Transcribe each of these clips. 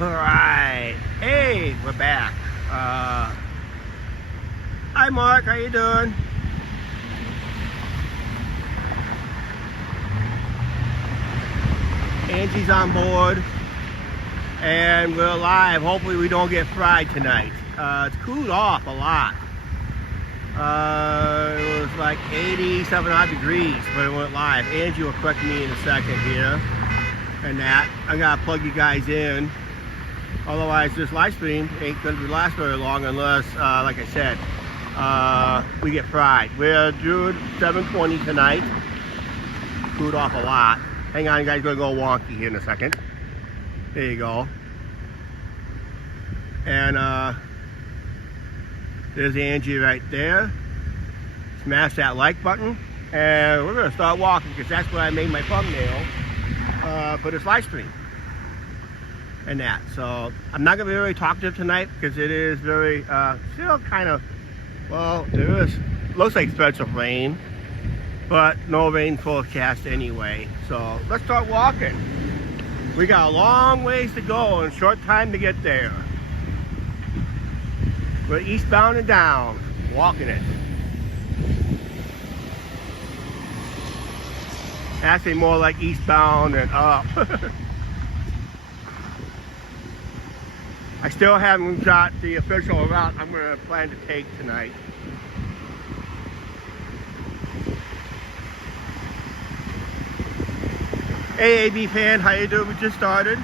Alright. Hey, we're back. Hi Mark, how you doing? Angie's on board. And we're live. Hopefully we don't get fried tonight. It's cooled off a lot. It was like 87 odd degrees when it went live. Angie will correct me in a second here. And that. I gotta plug you guys in. Otherwise this live stream ain't gonna last very long unless, like I said, we get fried. We're doing 720 tonight. Cooled off a lot. Hang on, you guys, gonna go wonky here in a second. There you go. And there's Angie right there. Smash that like button. And we're gonna start walking because that's where I made my thumbnail for this live stream. And that. So I'm not gonna be very talkative tonight because it is very still kind of, well, there is, looks like threats of rain, but no rain forecast anyway. So let's start walking. We got a long ways to go and a short time to get there. We're eastbound and down, walking it. Actually more like eastbound and up. I still haven't got the official route I'm going to plan to take tonight. Hey AB fan, how you doing? We just started.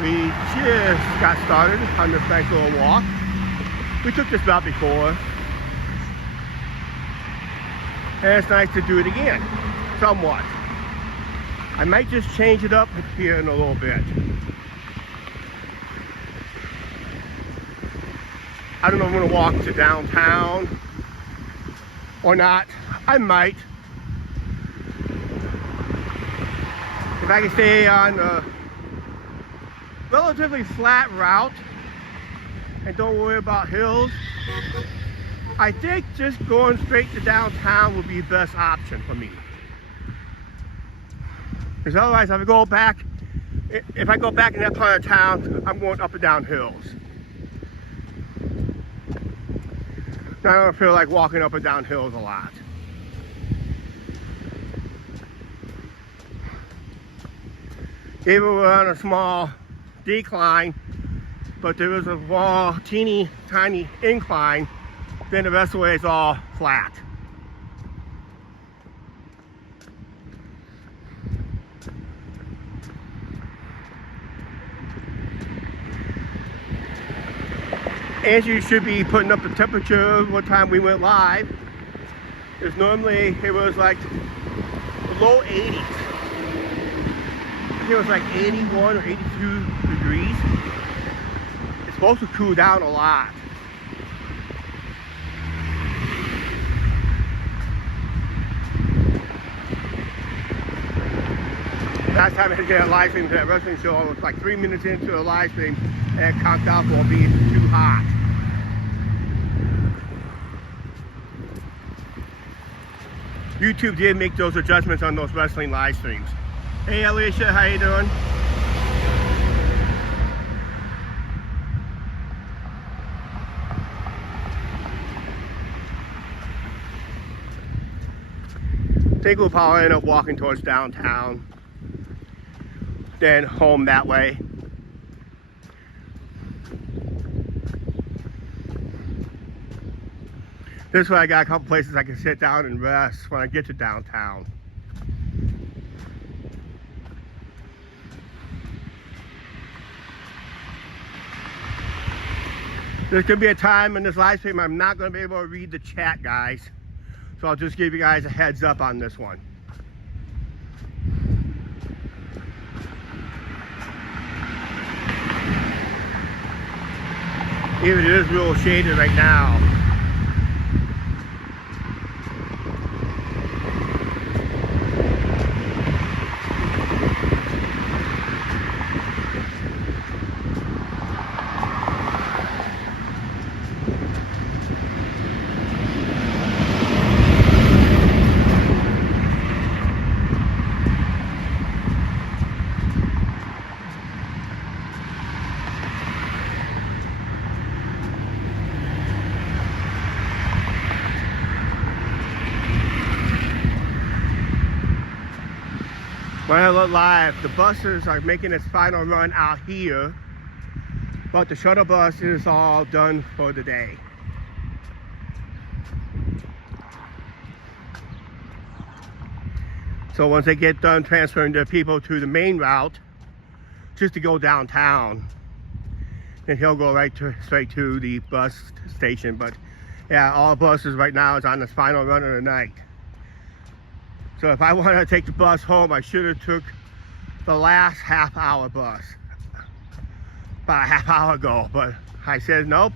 We just got started on this nice little walk. We took this route before. And it's nice to do it again, somewhat. I might just change it up here in a little bit. I don't know if I'm gonna walk to downtown or not. I might. If I can stay on a relatively flat route and don't worry about hills, I think just going straight to downtown would be the best option for me. Because otherwise, if I go back in that part of town, I'm going up and down hills. I don't feel like walking up and down hills a lot. Even we're on a small decline, but there is a small, teeny, tiny incline, then the rest of the way is all flat. Angie should be putting up the temperature what time we went live. Because normally it was like low 80s. I think it was like 81 or 82 degrees. It's supposed to cool down a lot. Last time I had to get a live stream to that wrestling show, I was like 3 minutes into a live stream and it conked out for being too hot. YouTube did make those adjustments on those wrestling live streams. Hey Alicia, how you doing? I think we'll probably end up walking towards downtown, then home that way. This way I got a couple places I can sit down and rest when I get to downtown. There's gonna be a time in this live stream I'm not gonna be able to read the chat, guys. So I'll just give you guys a heads up on this one. Even it is real shaded right now. When I look live, the buses are making its final run out here, but the shuttle bus is all done for the day. So once they get done transferring the people to the main route, just to go downtown, then he'll go straight to the bus station. But yeah, all buses right now is on this final run of the night. So if I wanted to take the bus home, I should have took the last half-hour bus about a half hour ago. But I said, nope,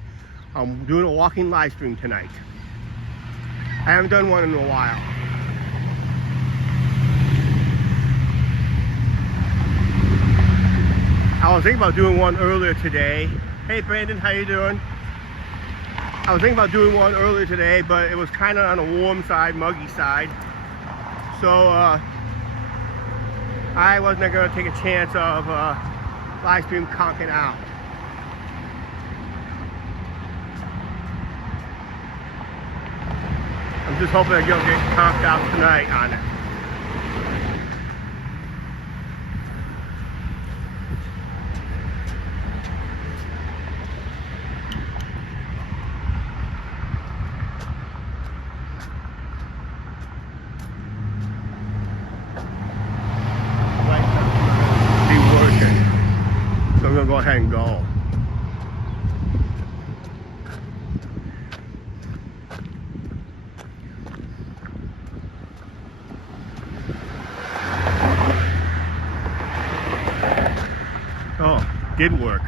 I'm doing a walking live stream tonight. I haven't done one in a while. I was thinking about doing one earlier today. Hey Brandon, how you doing? I was thinking about doing one earlier today, but it was kind of on a warm side, muggy side. So I wasn't going to take a chance of live stream conking out. I'm just hoping that you'll get conked out tonight on it. I'm gonna go ahead and go. Oh, did work.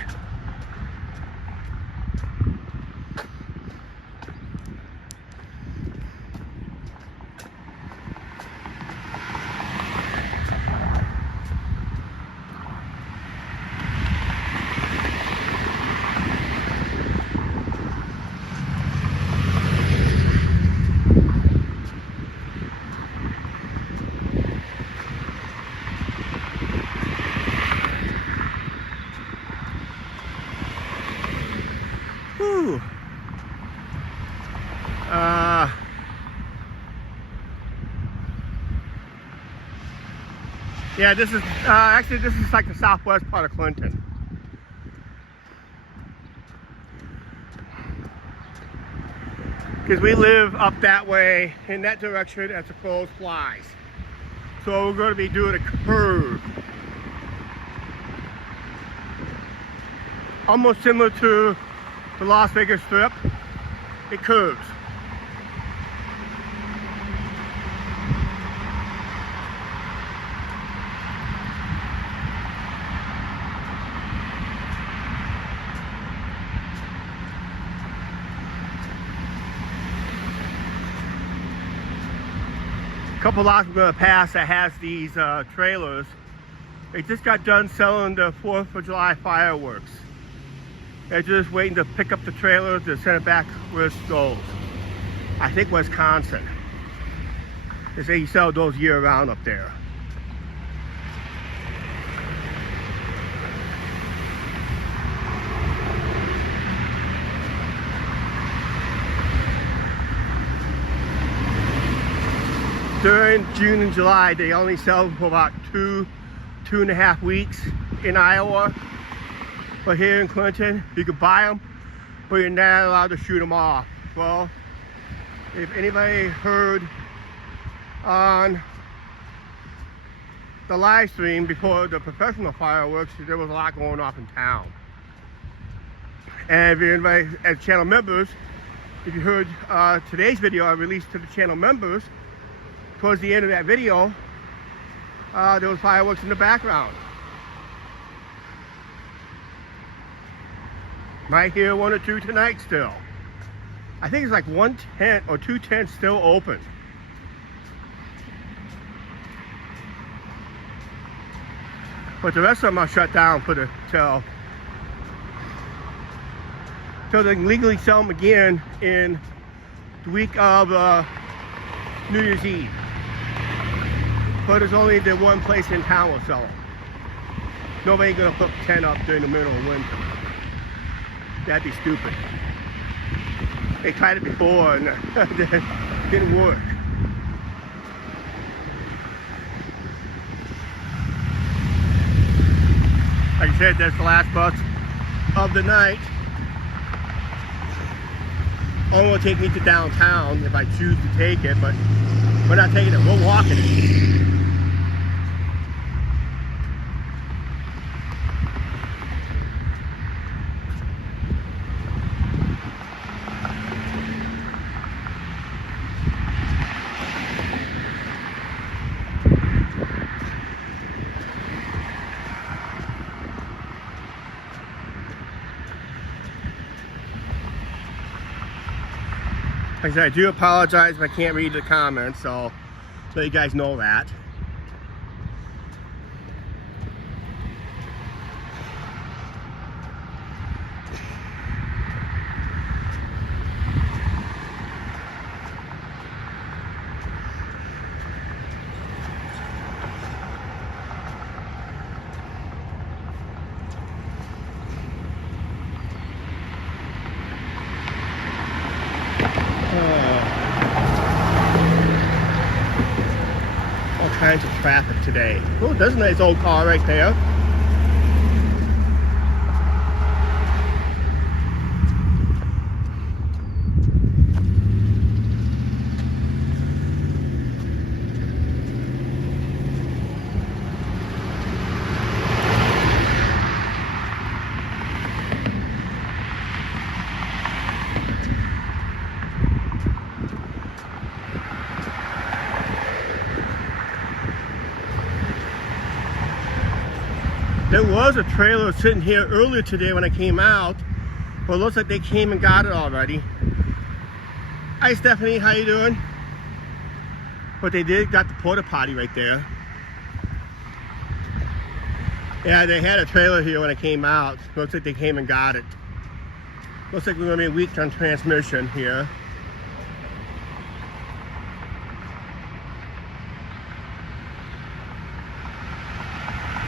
Whew. Yeah, this is actually this is like the southwest part of Clinton. Because we live up that way in that direction as the crow flies. So we're going to be doing a curve. Almost similar to the Las Vegas Strip. It curves. A couple lots we're going to pass that has these trailers. They just got done selling the 4th of July fireworks. They're just waiting to pick up the trailers to send it back where it goes. I think Wisconsin. They say you sell those year round up there. During June and July, they only sell them for about 2.5 weeks in Iowa. But here in Clinton, you can buy them, but you're not allowed to shoot them off. Well, if anybody heard on the live stream before the professional fireworks, there was a lot going off in town. And if anybody, as channel members, if you heard today's video I released to the channel members, towards the end of that video, there was fireworks in the background. Might hear 1 or 2 tonight still. I think it's like 1 tent or 2 tents still open. But the rest of them are shut down for the till they can legally sell them again in the week of New Year's Eve. But it's only the one place in town will sell them. Nobody gonna put a tent up during the middle of winter. That'd be stupid. They tried it before and it didn't work. I said, that's the last bus of the night. Only will take me to downtown if I choose to take it, but we're not taking it, we're walking it. Like I said, I do apologize if I can't read the comments, so let you guys know that. All kinds of traffic today. Oh, there's a nice old car right there. There was a trailer sitting here earlier today when I came out, but it looks like they came and got it already. Hi Stephanie, how you doing? But they did got the porta potty right there. Yeah, they had a trailer here when I came out. Looks like they came and got it. Looks like we're gonna be weak on transmission here.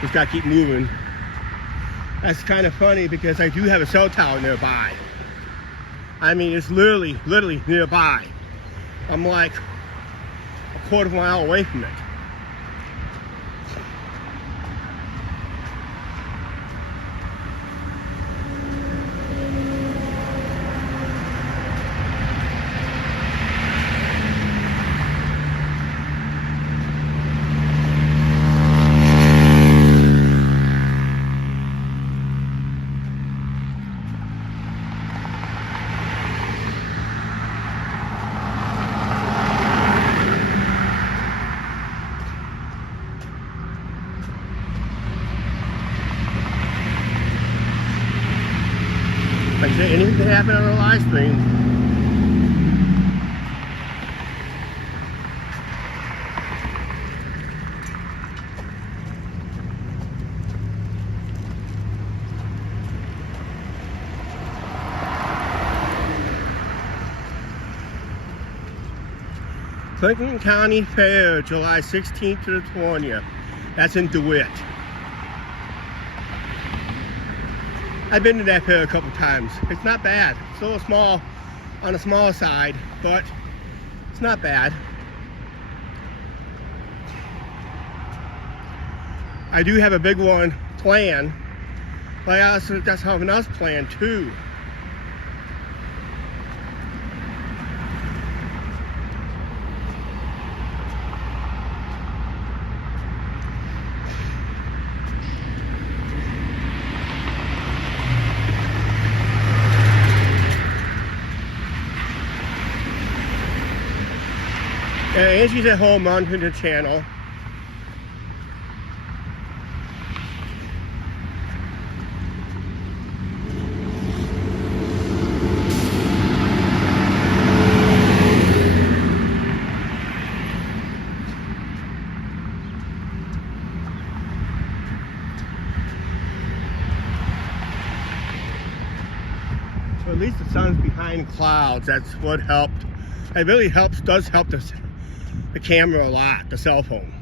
Just gotta keep moving. That's kind of funny because I do have a cell tower nearby. I mean, it's literally nearby. I'm like a quarter mile away from it. Like I said, anything can happen on a live stream. Clinton County Fair, July 16th to the 20th. That's in DeWitt. I've been to that fair a couple times. It's not bad. It's a little small, on the small side, but it's not bad. I do have a big one planned, but I also got something else planned too. Angie's at home on the channel. So at least the sun's behind clouds. That's what helped. It really helps, does help the camera a lot, the cell phone.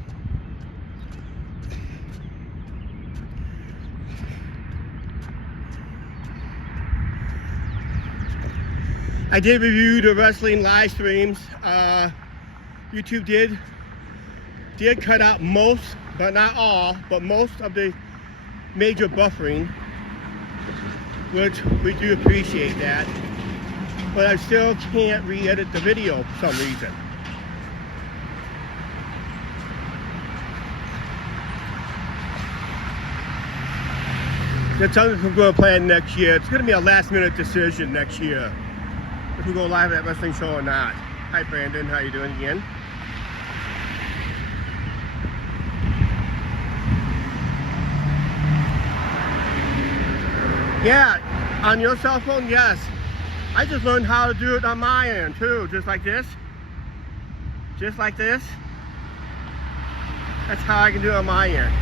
I did review the wrestling live streams. YouTube did cut out most, but not all, but most of the major buffering, which we do appreciate that, but I still can't re-edit the video for some reason. That's something we're going to plan next year. It's going to be a last-minute decision next year if we go live at wrestling show or not. Hi, Brandon. How you doing again? Yeah, on your cell phone, yes. I just learned how to do it on my end too, just like this. Just like this. That's how I can do it on my end.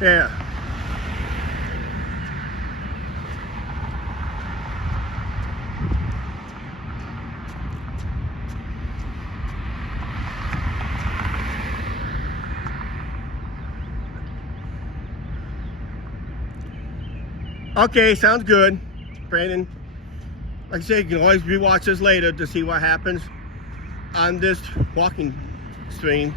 Yeah. Okay, sounds good, Brandon. Like I said, you can always rewatch this later to see what happens on this walking stream.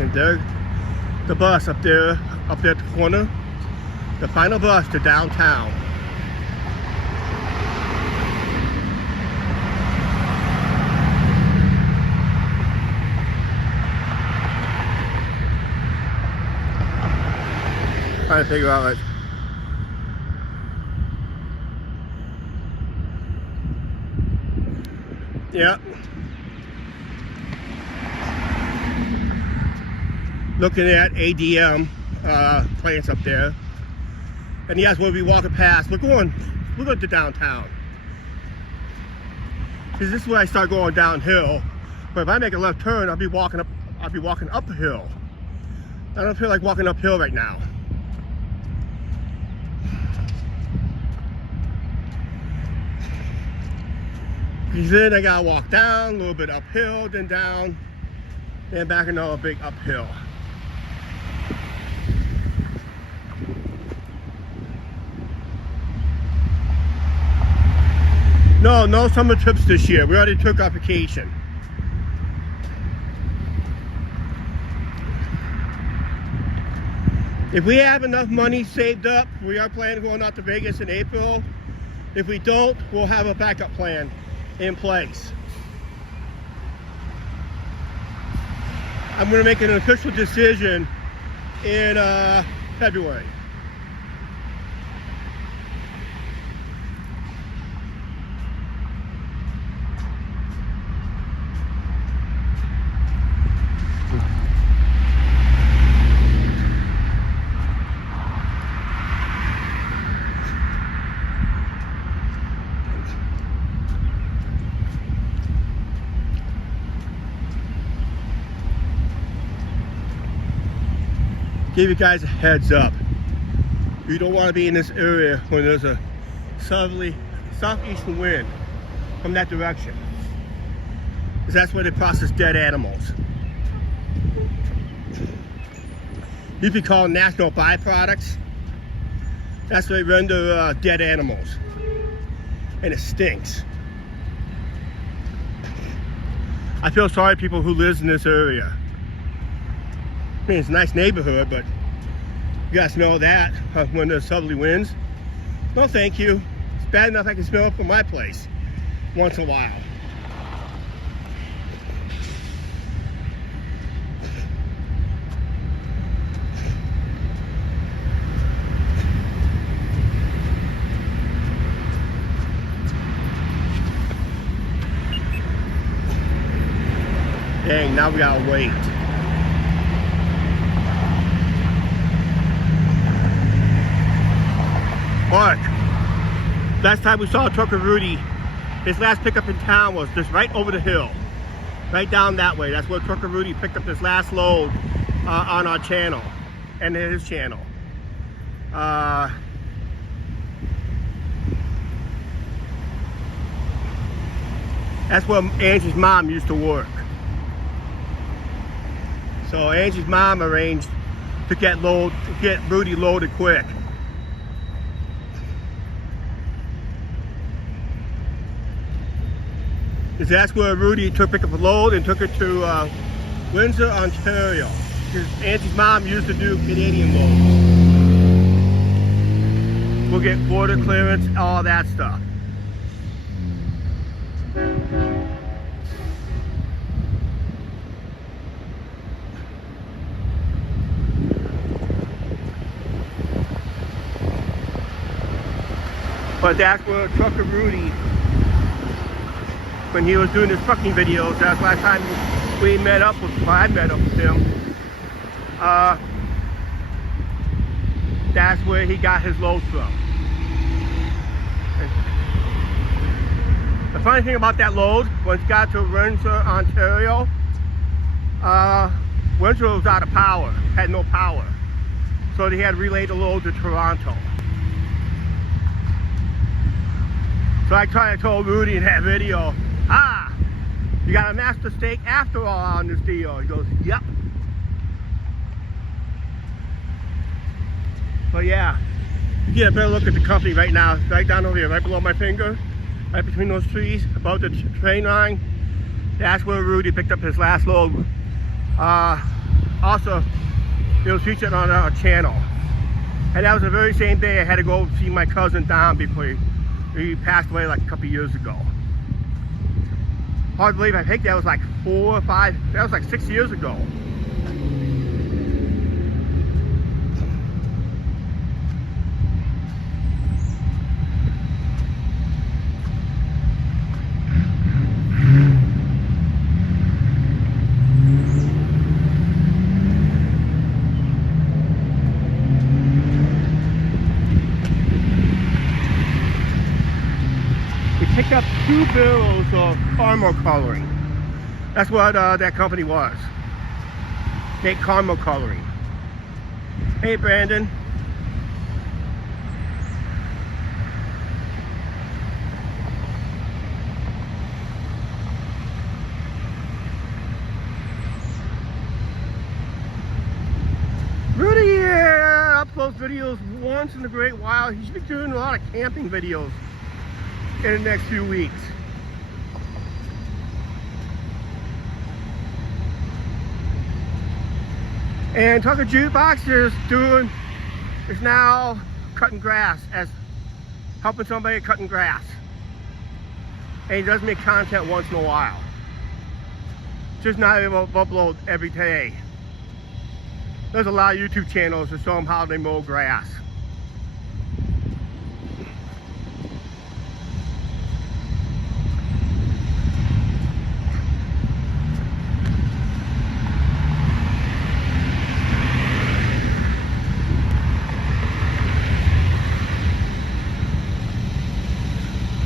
And there, the bus up there at the corner, the final bus to downtown. Trying to figure out like, yeah. Looking at ADM plants up there, and yes, we'll be walking past. We're going to downtown. Because this is where I start going downhill. But if I make a left turn, I'll be walking uphill. I don't feel like walking uphill right now. Because then I gotta walk down a little bit uphill, then down, then back another big uphill. No summer trips this year. We already took our vacation. If we have enough money saved up, we are planning going out to Vegas in April. If we don't, we'll have a backup plan in place. I'm going to make an official decision in February. Give you guys a heads up. You don't want to be in this area when there's a southeastern wind from that direction, because that's where they process dead animals. You could call national byproducts. That's where they render dead animals, and it stinks. I feel sorry for people who live in this area. I mean, it's a nice neighborhood, but you gotta smell that when there's southerly winds. No, thank you. It's bad enough I can smell it from my place once in a while. Dang, now we gotta wait. Mark, last time we saw Trucker Rudy, his last pickup in town was just right over the hill. Right down that way. That's where Trucker Rudy picked up this last load on our channel and his channel. That's where Angie's mom used to work. So Angie's mom arranged to get Rudy loaded quick. Because that's where Rudy picked up a load and took it to Windsor, Ontario. Because Angie's mom used to do Canadian loads. We'll get border clearance, all that stuff. But that's where Trucker Rudy, when he was doing his trucking videos, that's the last time I met up with him. That's where he got his loads from. And the funny thing about that load, once it got to Windsor, Ontario, Windsor was out of power, had no power. So they had to relay the load to Toronto. So I told Rudy in that video, you got a master stake after all on this deal. He goes, yep. So yeah, you get a better look at the company right now, right down over here, right below my finger, right between those trees, above the train line. That's where Rudy picked up his last load. Also, it was featured on our channel. And that was the very same day I had to go see my cousin Don before he passed away like a couple years ago. Hard to believe, I think that was like 4 or 5, that was like 6 years ago. Picked up 2 barrels of caramel coloring. That's what that company was. Make caramel coloring. Hey Brandon. Rudy uploads videos once in a great while. He's been doing a lot of camping videos in the next few weeks. And Tucker Jukebox is now cutting grass, as helping somebody cutting grass. And he does make content once in a while. Just not able to upload every day. There's a lot of YouTube channels that show them how they mow grass.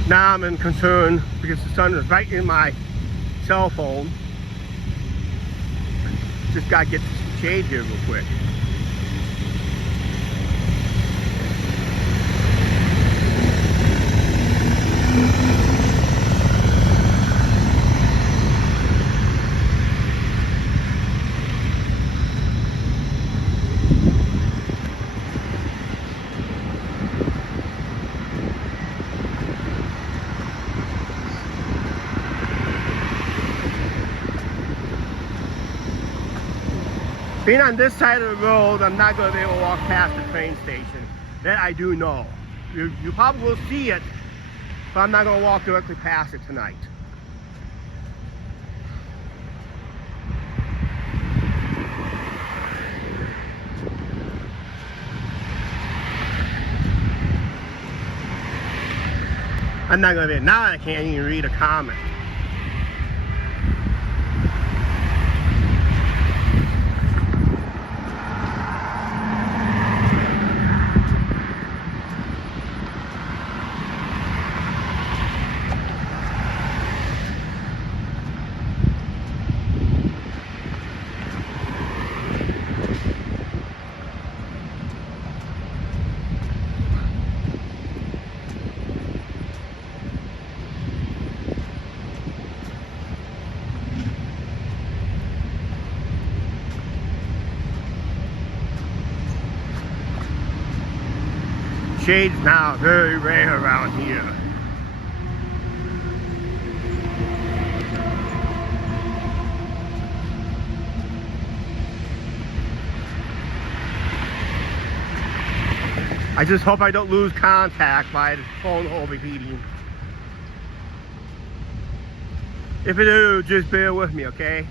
Now I'm in concern because the sun is right in my cell phone. Just gotta get some shade here real quick. Being on this side of the road, I'm not going to be able to walk past the train station. That I do know. You probably will see it, but I'm not going to walk directly past it tonight. I'm not going to be, now I can't even read a comment. Shade's now very rare around here. I just hope I don't lose contact by the phone overheating. If it do, just bear with me, okay?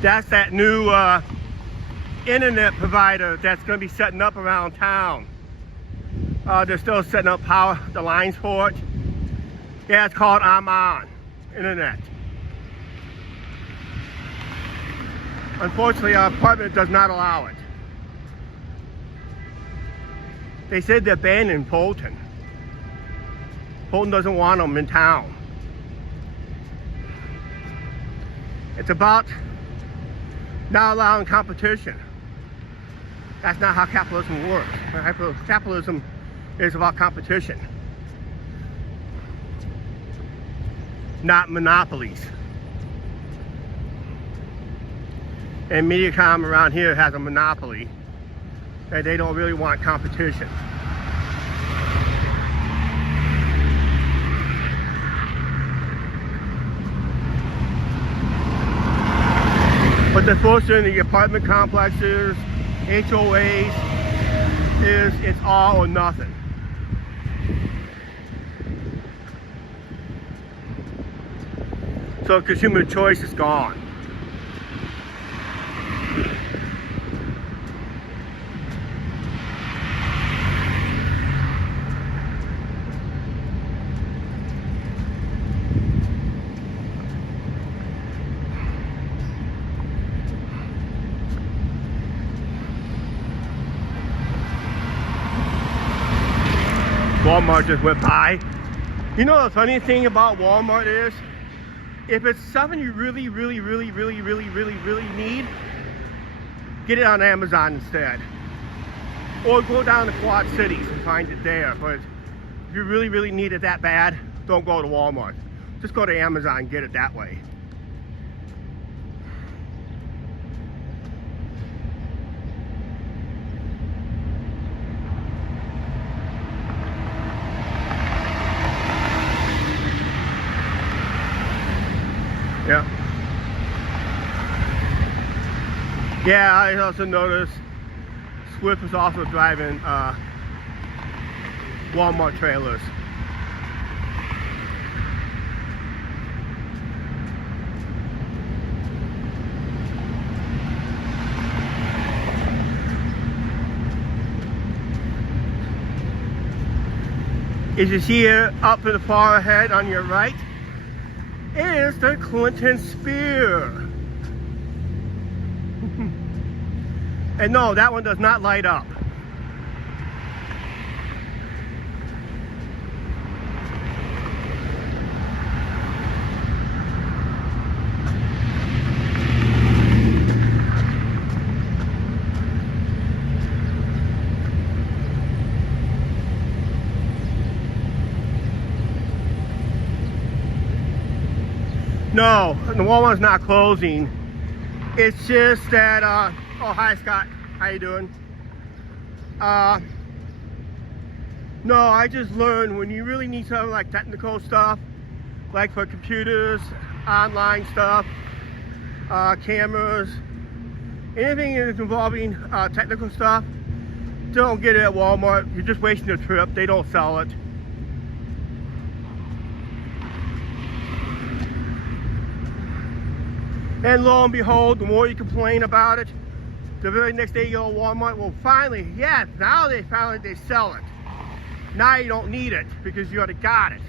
That's that new internet provider that's going to be setting up around town. They're still setting up the lines for it. Yeah, it's called Amman Internet. Unfortunately, our apartment does not allow it. They said they're banned in Fulton. Fulton doesn't want them in town. It's about not allowing competition. That's not how capitalism works. Capitalism is about competition, not monopolies. And Mediacom around here has a monopoly, and they don't really want competition. But the fortune in the apartment complexes, HOAs, is it's all or nothing. So consumer choice is gone. Walmart just went by. You know the funny thing about Walmart is, if it's something you really need, get it on Amazon instead. Or go down to Quad Cities and find it there. But if you really need it that bad, don't go to Walmart. Just go to Amazon and get it that way. Yeah. Yeah, I also noticed Swift is also driving Walmart trailers. As you see here up in the far ahead on your right is the Clinton Spear. And no, that one does not light up. No, the Walmart's not closing. It's just that, oh, hi Scott, how you doing? No, I just learned when you really need something like technical stuff, like for computers, online stuff, cameras, anything that's involving technical stuff, don't get it at Walmart. You're just wasting your trip. They don't sell it. And lo and behold, the more you complain about it, the very next day you go to Walmart, well finally, yeah, now they sell it. Now you don't need it because you already got it.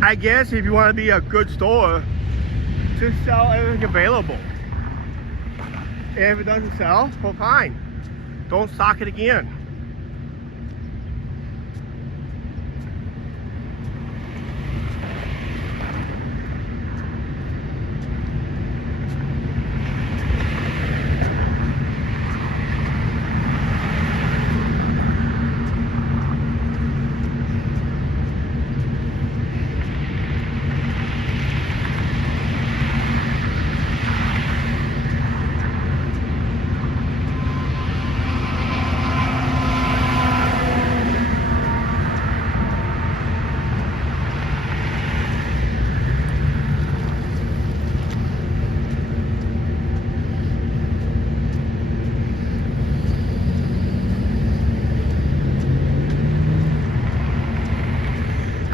I guess if you want to be a good store, just sell everything available. If it doesn't sell, well fine. Don't stock it again.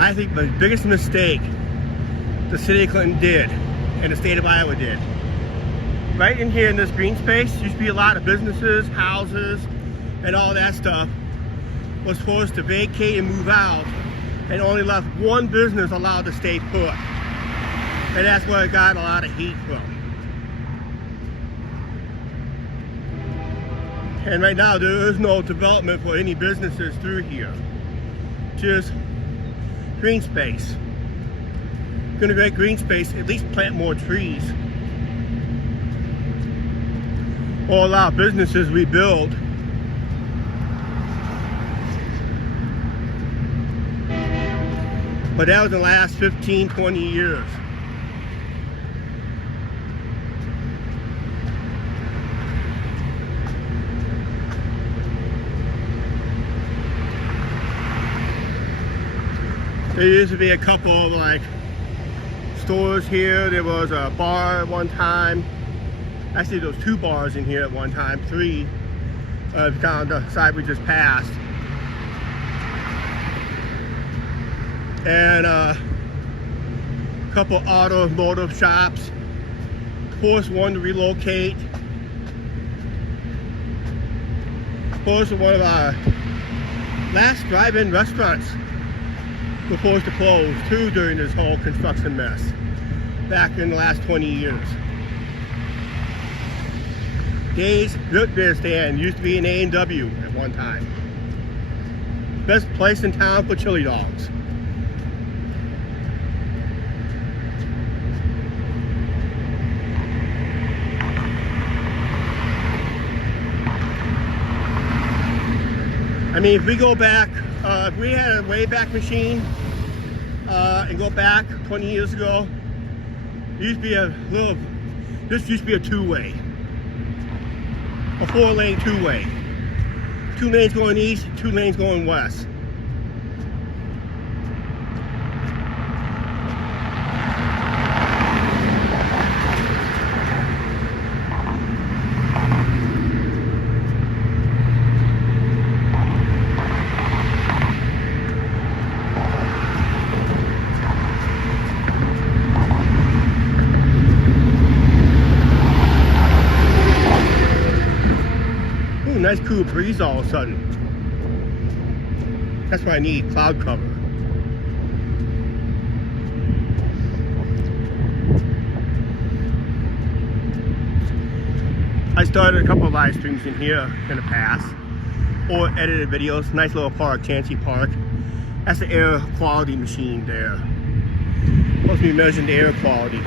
I think the biggest mistake the city of Clinton did and the state of Iowa did. Right in here in this green space used to be a lot of businesses, houses, and all that stuff was forced to vacate and move out, and only left one business allowed to stay put. And that's where it got a lot of heat from. And right now there is no development for any businesses through here. Just green space. Gonna create green space, at least plant more trees. Or allow businesses rebuild. But that was the last 15, 20 years. There used to be a couple of like stores here. There was a bar at one time. Actually, there was 2 bars in here at one time, 3. Down the side we just passed. And a couple automotive shops. Forced one to relocate. Forced one of our last drive-in restaurants were forced to close too during this whole construction mess back in the last 20 years. Dave's Root Beer Stand used to be an A&W at one time. Best place in town for chili dogs. I mean, if we go back, if we had a Wayback Machine and go back 20 years ago, there used to be this used to be a 2-way. A 4-lane 2-way. 2 lanes going east, 2 lanes going west. Nice cool breeze all of a sudden. That's what I need, cloud cover. I started a couple of live streams in here in the past, or edited videos. Nice little park, Chancey Park. That's the air quality machine there. Supposed to be measuring the air quality,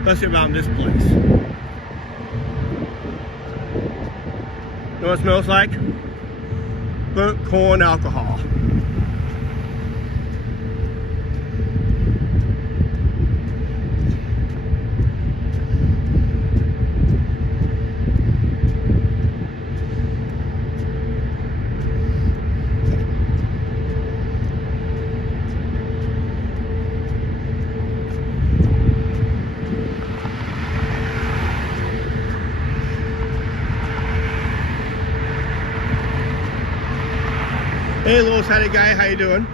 especially around this place. You know what it smells like? Burnt corn alcohol. Hey, little-sided guy, how you doing?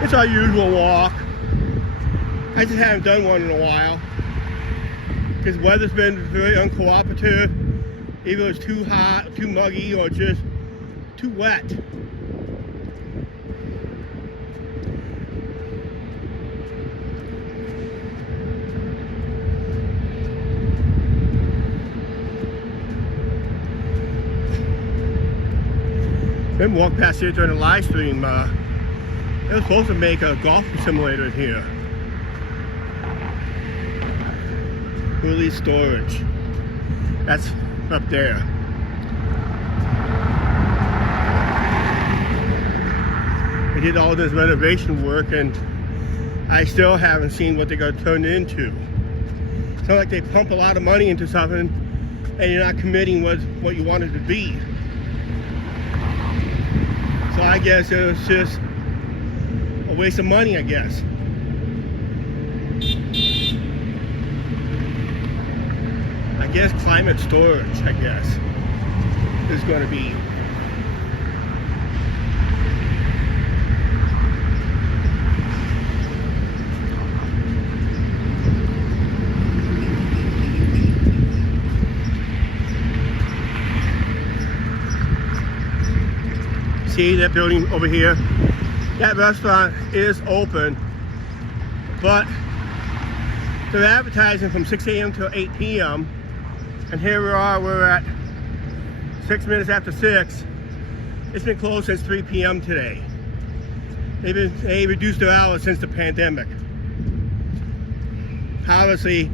It's our usual walk. I just haven't done one in a while because the weather's been very uncooperative. Either it's too hot, too muggy, or just too wet. Been walking past here during the live stream. They were supposed to make a golf simulator in here. Release storage. That's up there. They did all this renovation work and I still haven't seen what they're going to turn it into. It's not like they pump a lot of money into something and you're not committing what you want it to be. I guess it was just a waste of money, I guess. I guess climate storage, I guess, is going to be. See that building over here? That restaurant is open, but they're advertising from 6 a.m. till 8 p.m. And here we are, we're at 6 minutes after 6. It's been closed since 3 p.m. today. They reduced their hours since the pandemic. Obviously,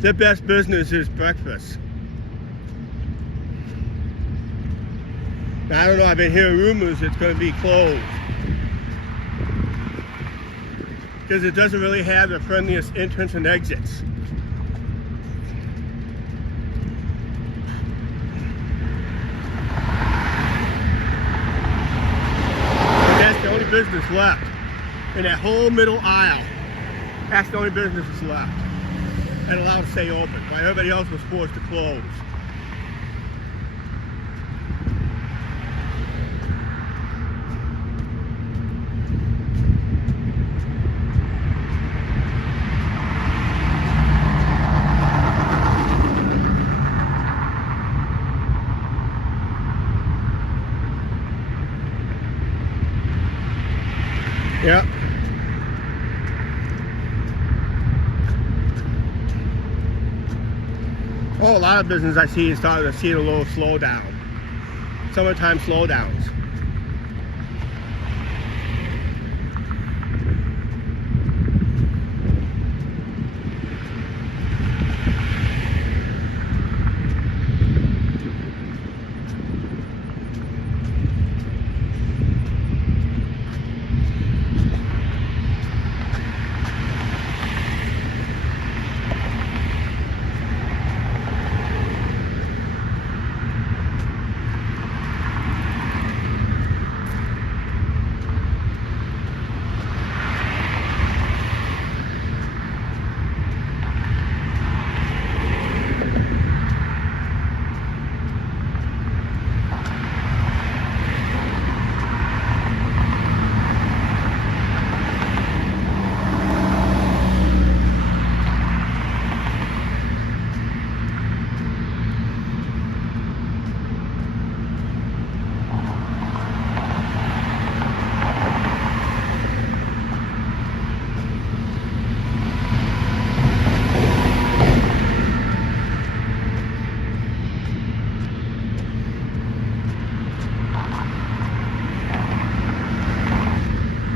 their best business is breakfast. Now, I don't know, I've been hearing rumors it's going to be closed, because it doesn't really have the friendliest entrance and exits. But that's the only business left. In that whole middle aisle, that's the only business that's left and allowed to stay open, while everybody else was forced to close. Yep. Oh, a lot of business I see is starting to see a little slowdown. Summertime slowdowns.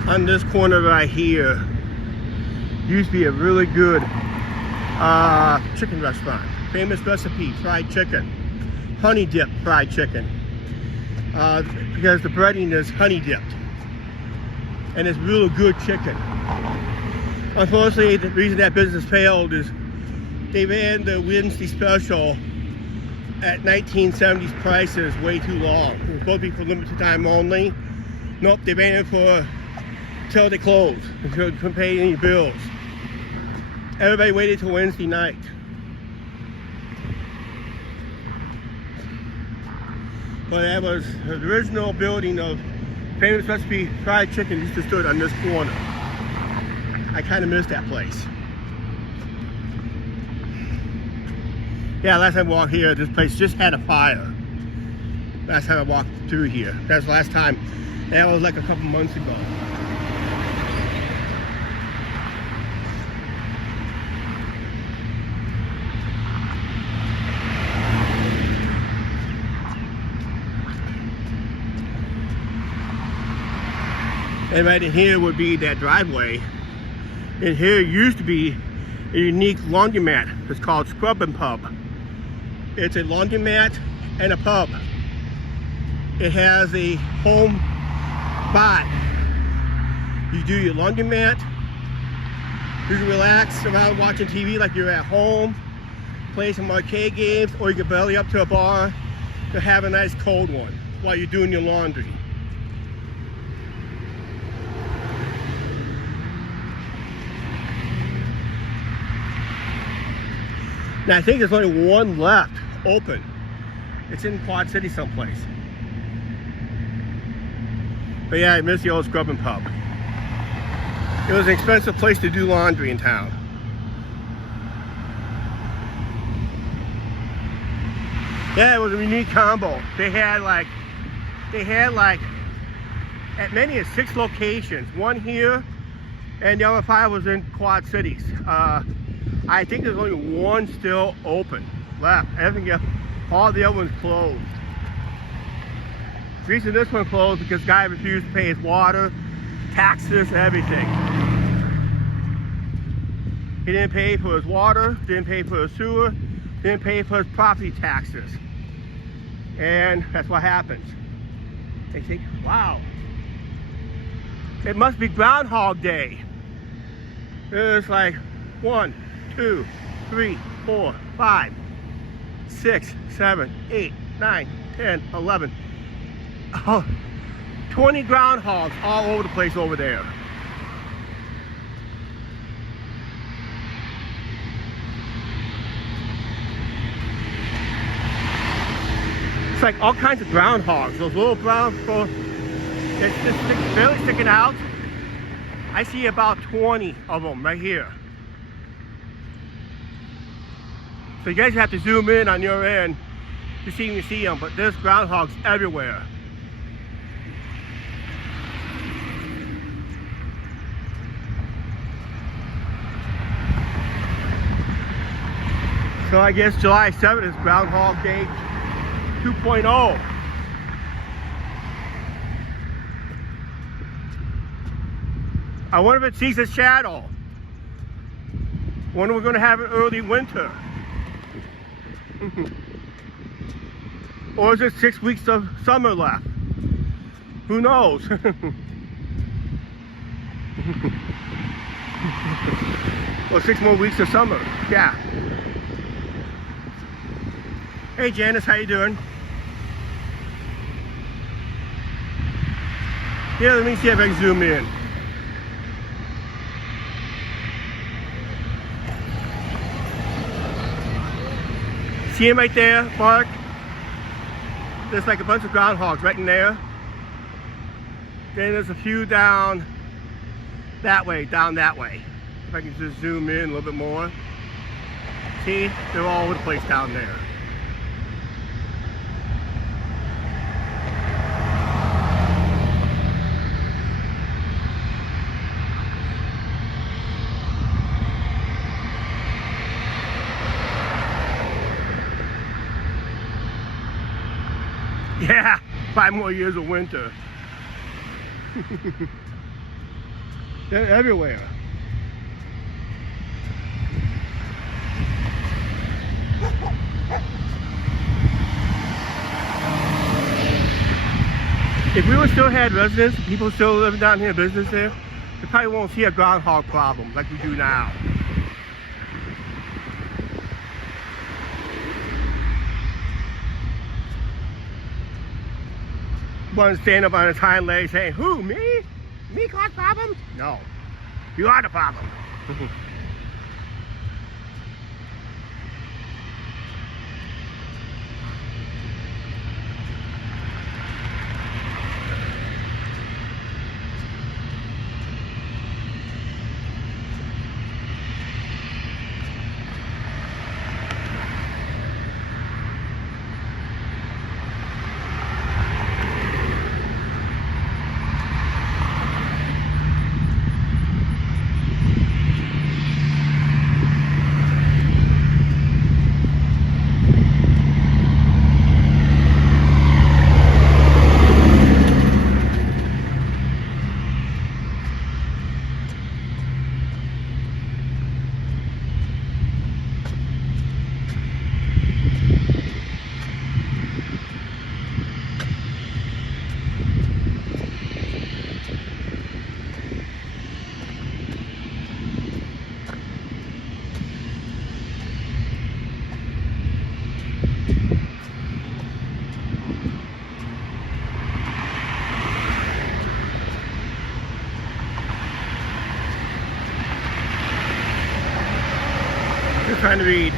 On this corner right here used to be a really good chicken restaurant. Famous Recipe fried chicken, honey dip fried chicken, because the breading is honey dipped and it's really good chicken. Unfortunately, the reason that business failed is they ran the Wednesday special at 1970s prices way too long. It was supposed to be for limited time only. Nope, they ran it for till they closed, until they couldn't pay any bills. Everybody waited till Wednesday night. But that was the original building of Famous Recipe fried chicken used to stood on this corner. I kind of miss that place. Yeah, last time I walked here, this place just had a fire. Last time I walked through here. That's the last time. That was like a couple months ago. And right in here would be that driveway. And here used to be a unique laundromat. It's called Scrub and Pub. It's a laundromat and a pub. It has a home spot. You do your laundromat. You can relax around watching TV like you're at home. Play some arcade games, or you can belly up to a bar to have a nice cold one while you're doing your laundry. And I think there's only one left open. It's in Quad City someplace. But yeah, I miss the old Scrubbing Pub. It was an expensive place to do laundry in town. Yeah, it was a unique combo. They had like at many as 6 locations. One here, and the other 5 was in Quad Cities. I think there's only one still open left. Everything else, all the other ones closed. The reason this one closed because the guy refused to pay his water, taxes, everything. He didn't pay for his water, didn't pay for his sewer, didn't pay for his property taxes. And that's what happens. They think, wow, it must be Groundhog Day. It's like 1, 2, 3, 4, 5, 6, 7, 8, 9, 10, 11. Oh, 20 groundhogs all over the place over there. It's like all kinds of groundhogs. Those little brown, it's just barely sticking out. I see about 20 of them right here. So you guys have to zoom in on your end to see them, but there's groundhogs everywhere. So I guess July 7th is Groundhog Day 2.0. I wonder if it sees a shadow. When we're going to have an early winter. Or is it 6 weeks of summer left? Who knows? Well, 6 more weeks of summer. Yeah. Hey Janice, how you doing? Yeah, let me see if I can zoom in. See him right there, Mark? There's like a bunch of groundhogs right in there. Then there's a few down that way, down that way. If I can just zoom in a little bit more. See, they're all over the place down there. Yeah, 5 more years of winter. They're everywhere. If we still had residents, people still living down here, business there, we probably won't see a groundhog problem like we do now. One stand up on his hind legs saying, who, me? Me cause problems? No, you are the problem. Trying to read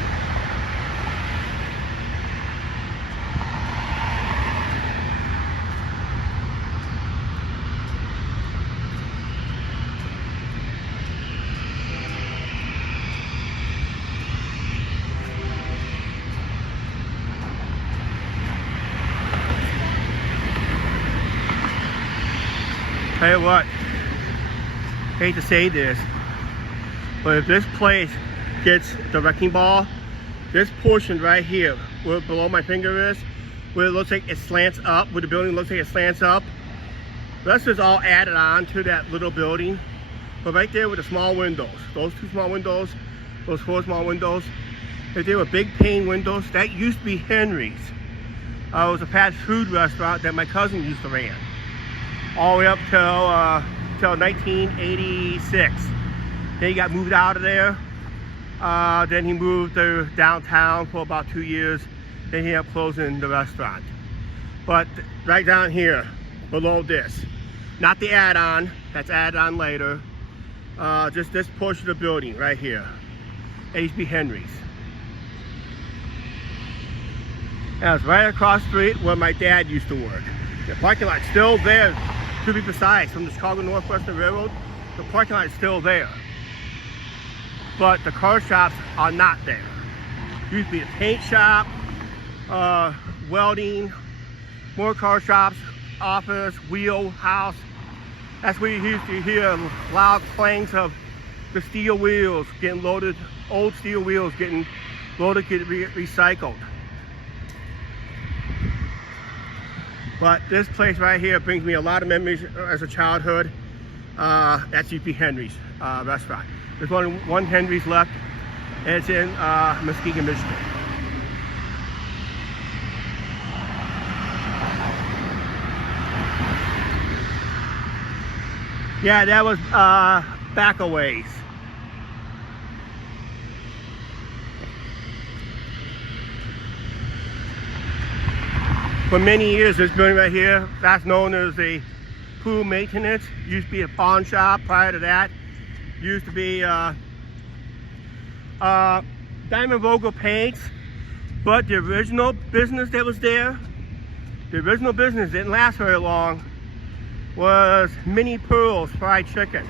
Tell you what, hate to say this, but if this place gets the wrecking ball, this portion right here, where below my finger is, where it looks like it slants up, where the building looks like it slants up, this is all added on to that little building. But right there with the small windows, those 2 small windows, those 4 small windows, if they were big pane windows, that used to be Henry's. It was a fast food restaurant that my cousin used to run, all the way up till 1986. Then he got moved out of there. Then he moved to downtown for about 2 years. Then he ended up closing the restaurant. But right down here, below this, not the add-on, that's added on later. Just this portion of the building right here, it used to be Henry's. And it's right across the street where my dad used to work. The parking lot's still there, to be precise, from the Chicago Northwestern Railroad. The parking lot is still there. But the car shops are not there. Used to be a paint shop, welding, more car shops, office, wheel, house. That's where you used to hear loud clangs of the steel wheels getting loaded, old steel wheels getting loaded, get recycled. But this place right here brings me a lot of memories as a childhood. That's UP Henry's restaurant. There's only one Henry's left, and it's in Muskegon, Michigan. Yeah, that was back a ways. For many years, this building right here, that's known as a pool maintenance. Used to be a pawn shop. Prior to that, used to be Diamond Vogel Paints. But the original business that was there, the original business didn't last very long, was Mini Pearls Fried Chicken.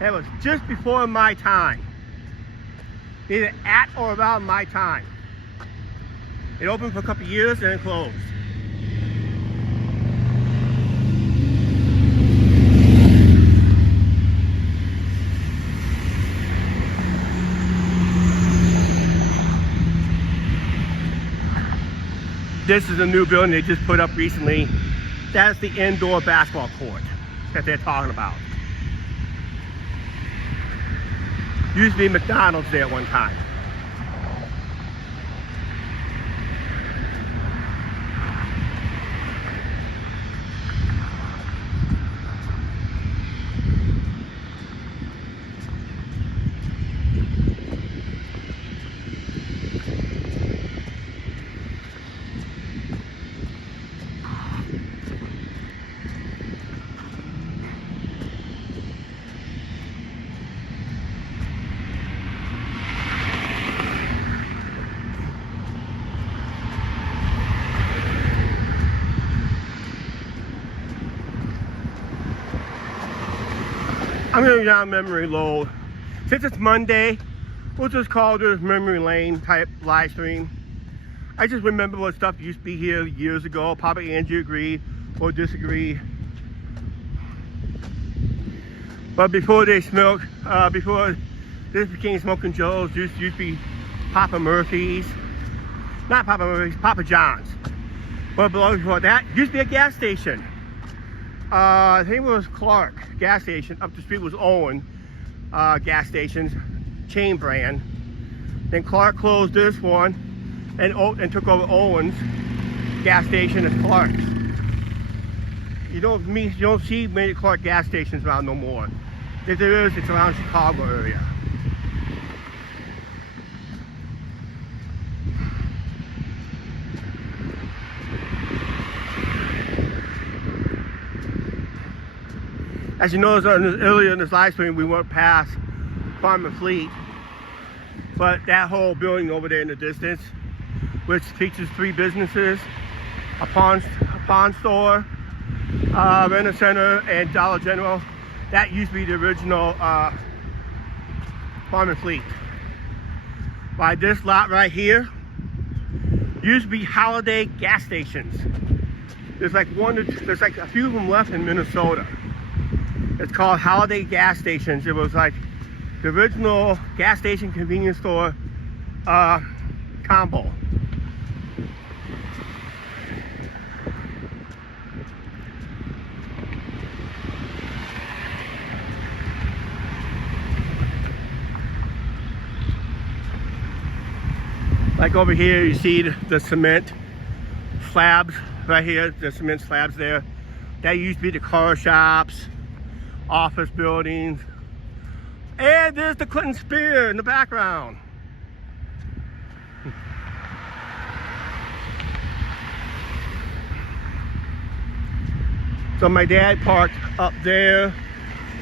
That was just before my time. Either at or around my time. It opened for a couple years and then closed. This is a new building they just put up recently. That's the indoor basketball court that they're talking about. Used to be McDonald's there at one time. I'm going down memory lane. Since it's Monday, we'll just call this memory lane type live stream. I just remember what stuff used to be here years ago. Probably Angie agree or disagree. But before they smoked, before this became Smoking Joe's, used to be Papa Murphy's. Not Papa Murphy's, Papa John's. But before that, used to be a gas station. I think it was Clark gas station. Up the street was Owen gas stations, chain brand. Then Clark closed this one and took over Owen's gas station as Clark's. You don't see many Clark gas stations around no more. If there is, it's around Chicago area. As you noticed earlier in this live stream, we went past Farm and Fleet, but that whole building over there in the distance, which features 3 businesses, a pawn store, Rent Center, and Dollar General, that used to be the original Farm and Fleet. By this lot right here, used to be Holiday gas stations. There's like a few of them left in Minnesota. It's called Holiday Gas Stations. It was like the original gas station convenience store combo. Like over here, you see the cement slabs right here, the cement slabs there. That used to be the car shops, office buildings. And there's the Clinton Spear in the background. So my dad parked up there,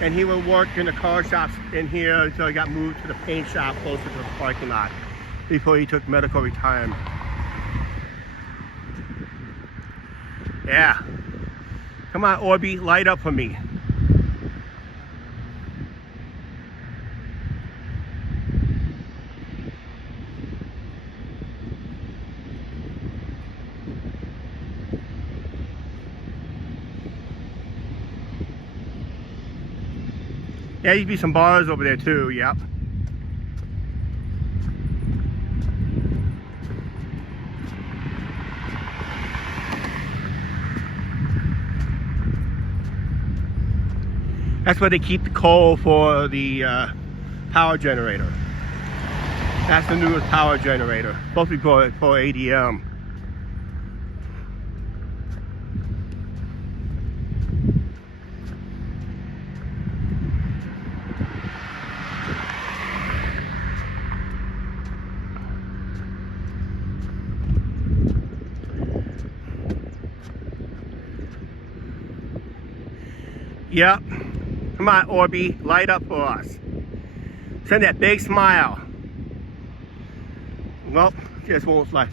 and he would work in the car shops in here until he got moved to the paint shop closer to the parking lot before he took medical retirement. Yeah. Come on, Orby, light up for me. Yeah, used to be some bars over there too, yep. That's where they keep the coal for the power generator. That's the newest power generator, supposed to be for ADM. Yep. Come on, Orby, light up for us. Send that big smile. Nope, just won't light.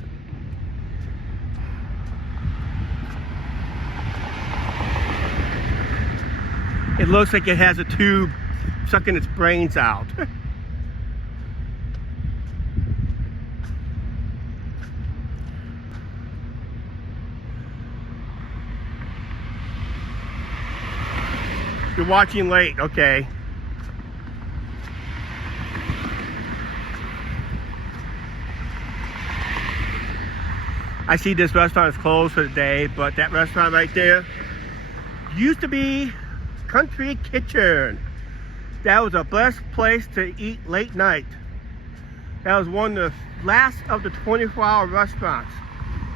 It looks like it has a tube sucking its brains out. You're watching late, okay. I see this restaurant is closed for the day, but that restaurant right there used to be Country Kitchen. That was the best place to eat late night. That was one of the last of the 24-hour restaurants.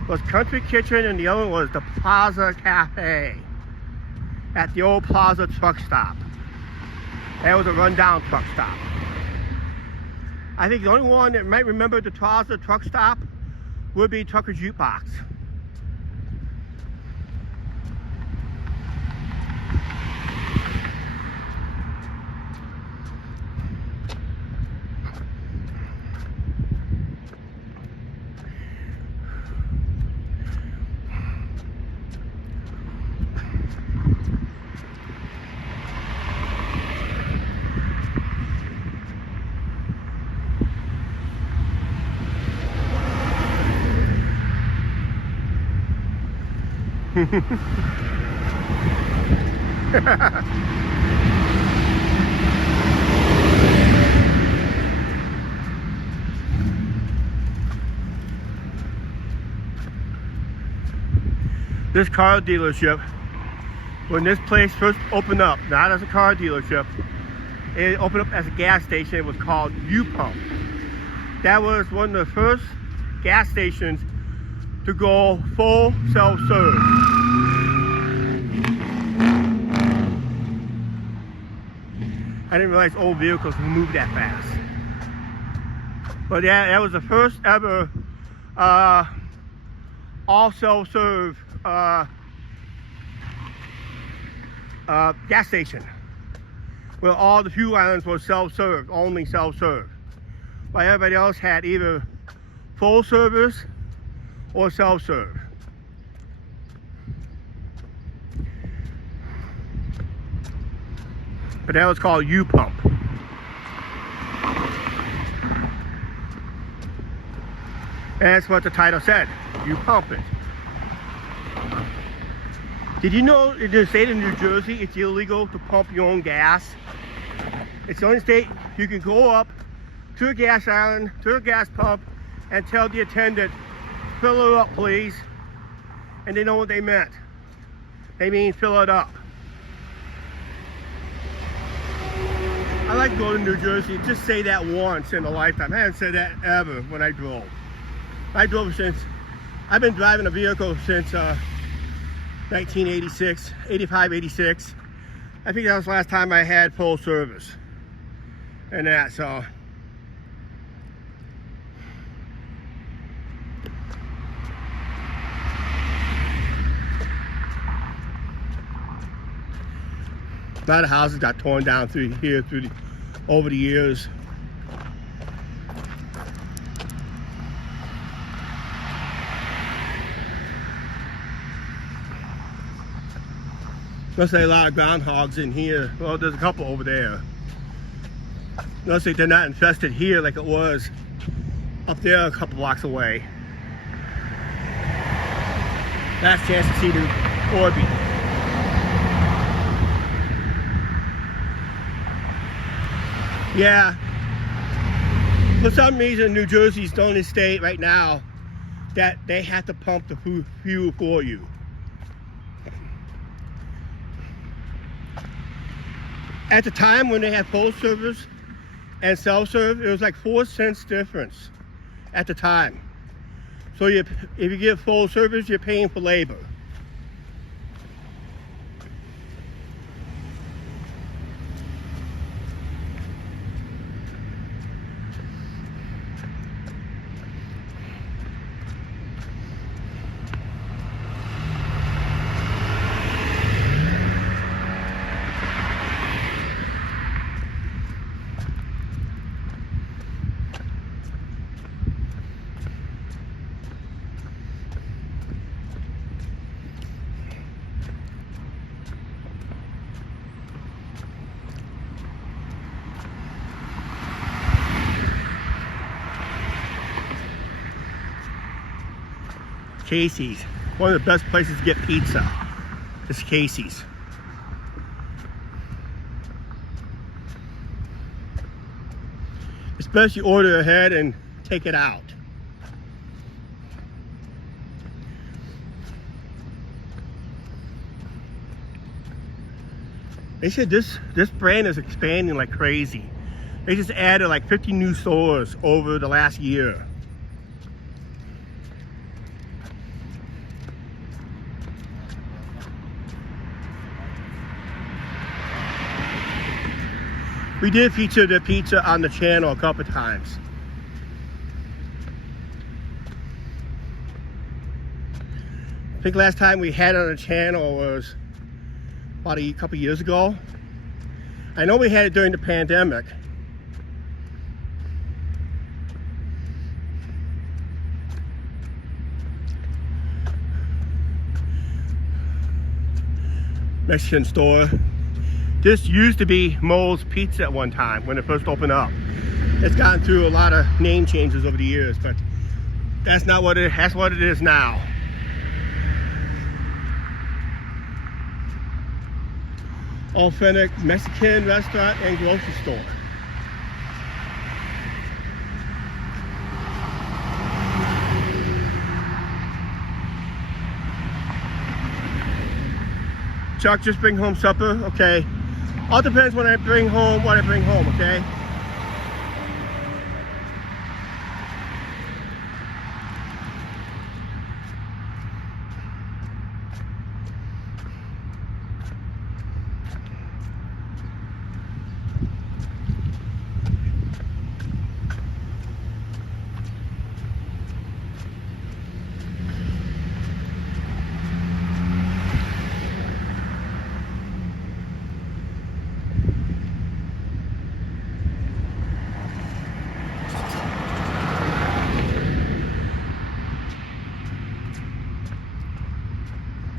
It was Country Kitchen, and the other one was the Plaza Cafe at the old Plaza truck stop. That was a rundown truck stop. I think the only one that might remember the Plaza truck stop would be Tucker's Jukebox. This car dealership, when this place first opened up, not as a car dealership, it opened up as a gas station. It was called U-Pump. That was one of the first gas stations to go full self-serve. I didn't realize old vehicles would move that fast. But yeah, that was the first ever all self-serve gas station, where all the fuel islands were self-serve, only self-serve. While everybody else had either full service or self-serve. But that was called U-Pump. And that's what the title said, you pump it. Did you know in the state of New Jersey, it's illegal to pump your own gas? It's the only state you can go up to a gas island, to a gas pump, and tell the attendant, fill it up, please. And they know what they meant. They mean fill it up. I like to go to New Jersey and just say that once in a lifetime. I haven't said that ever when I drove. I've been driving a vehicle since 1986, 85, 86. I think that was the last time I had full service. And that, so. A lot of houses got torn down through here, over the years. Looks like a lot of groundhogs in here. Well, there's a couple over there. Looks like they're not infested here like it was up there a couple blocks away. Last chance to see the Orby. Yeah. For some reason, New Jersey's the only state right now that they have to pump the fuel for you. At the time when they had full service and self-serve, it was like 4 cents difference at the time. So if you get full service, you're paying for labor. Casey's, one of the best places to get pizza is Casey's. Especially order ahead and take it out. They said this brand is expanding like crazy. They just added like 50 new stores over the last year. We did feature the pizza on the channel a couple times. I think last time we had it on the channel was about a couple years ago. I know we had it during the pandemic. Mexican store. This used to be Moe's Pizza at one time when it first opened up. It's gotten through a lot of name changes over the years, but that's not what that's what it is now. Authentic Mexican restaurant and grocery store. Chuck, just bring home supper, okay? All depends when I bring home, what I bring home, okay?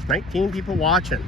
$19 people watching.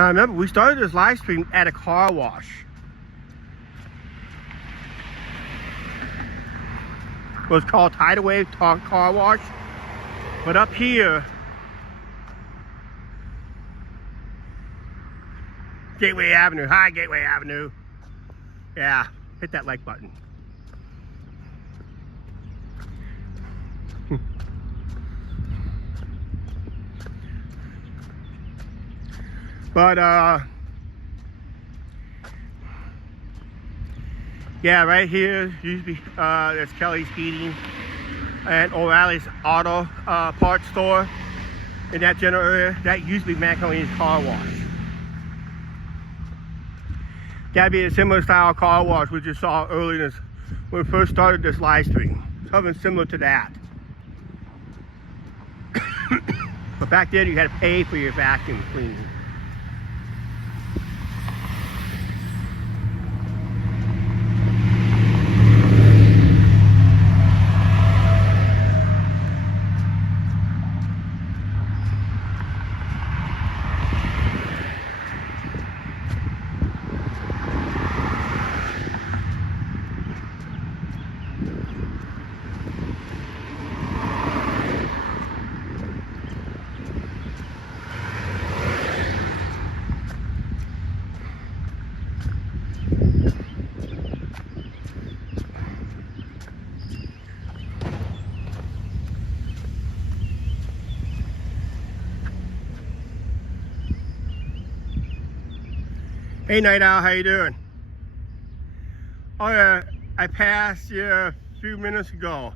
Now remember, we started this live stream at a car wash. It was called Tidal Wave Car Wash. But up here, Gateway Avenue. Hi, Gateway Avenue. Yeah, hit that like button. But yeah, right here used to be there's Kelly's Heating and O'Reilly's Auto Parts Store in that general area. That used to be McElhaney's Car Wash. That'd be a similar style car wash we just saw earlier when we first started this live stream. Something similar to that. But back then you had to pay for your vacuum cleaning. Hey Night Owl, how you doing? Oh yeah, I passed you a few minutes ago.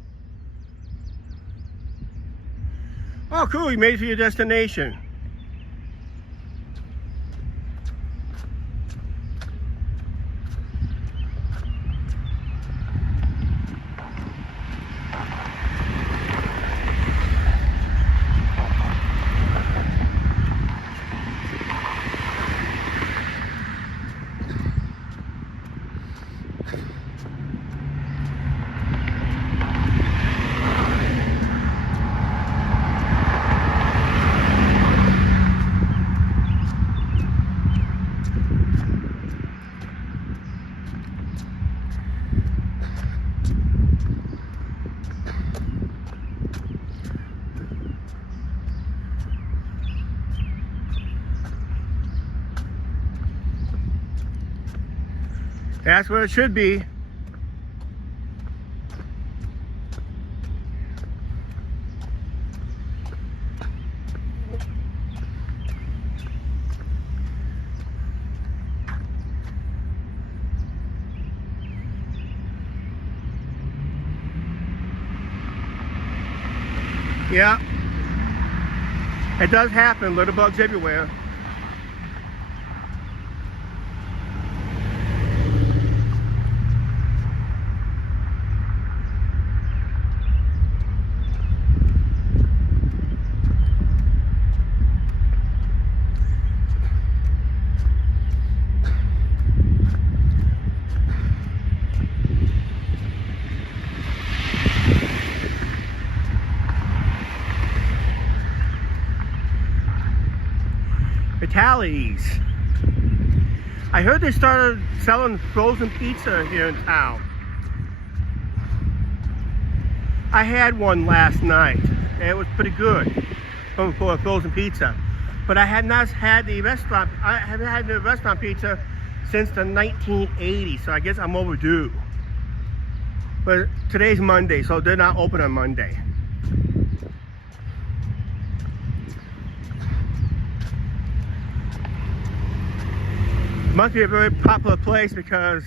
Oh cool, you made it to your destination. That's where it should be. Yeah, it does happen, little bugs everywhere. Vitali's. I heard they started selling frozen pizza here in town. I had one last night and it was pretty good for a frozen pizza. But I had not had the restaurant, I haven't had the restaurant pizza since the 1980s, so I guess I'm overdue. But today's Monday, so they're not open on Monday. Must be a very popular place because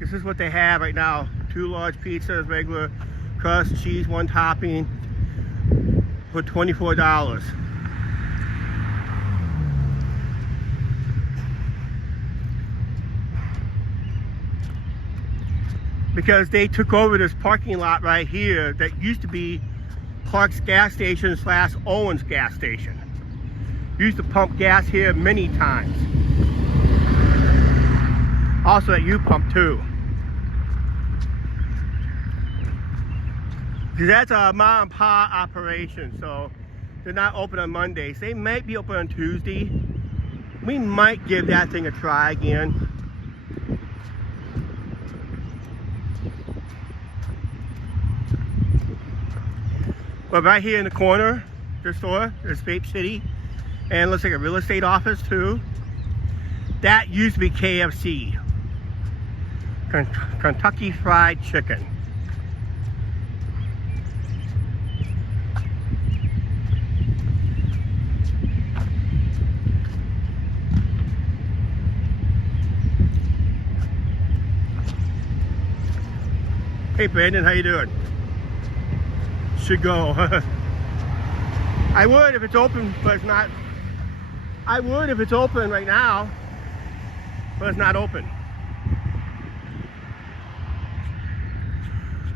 this is what they have right now. 2 large pizzas, regular crust, cheese, 1 topping for $24. Because they took over this parking lot right here that used to be Clark's gas station / Owens gas station. Used to pump gas here many times. Also at U-Pump too. Because that's a mom and pop operation, so they're not open on Mondays. They might be open on Tuesday, We might give that thing a try again. But right here in the corner, this store, there's Vape City, and it looks like a real estate office too. That used to be KFC, Kentucky Fried Chicken. Hey Brandon, how you doing? Should go. I would if it's open, but it's not. I would if it's open right now, but it's not open.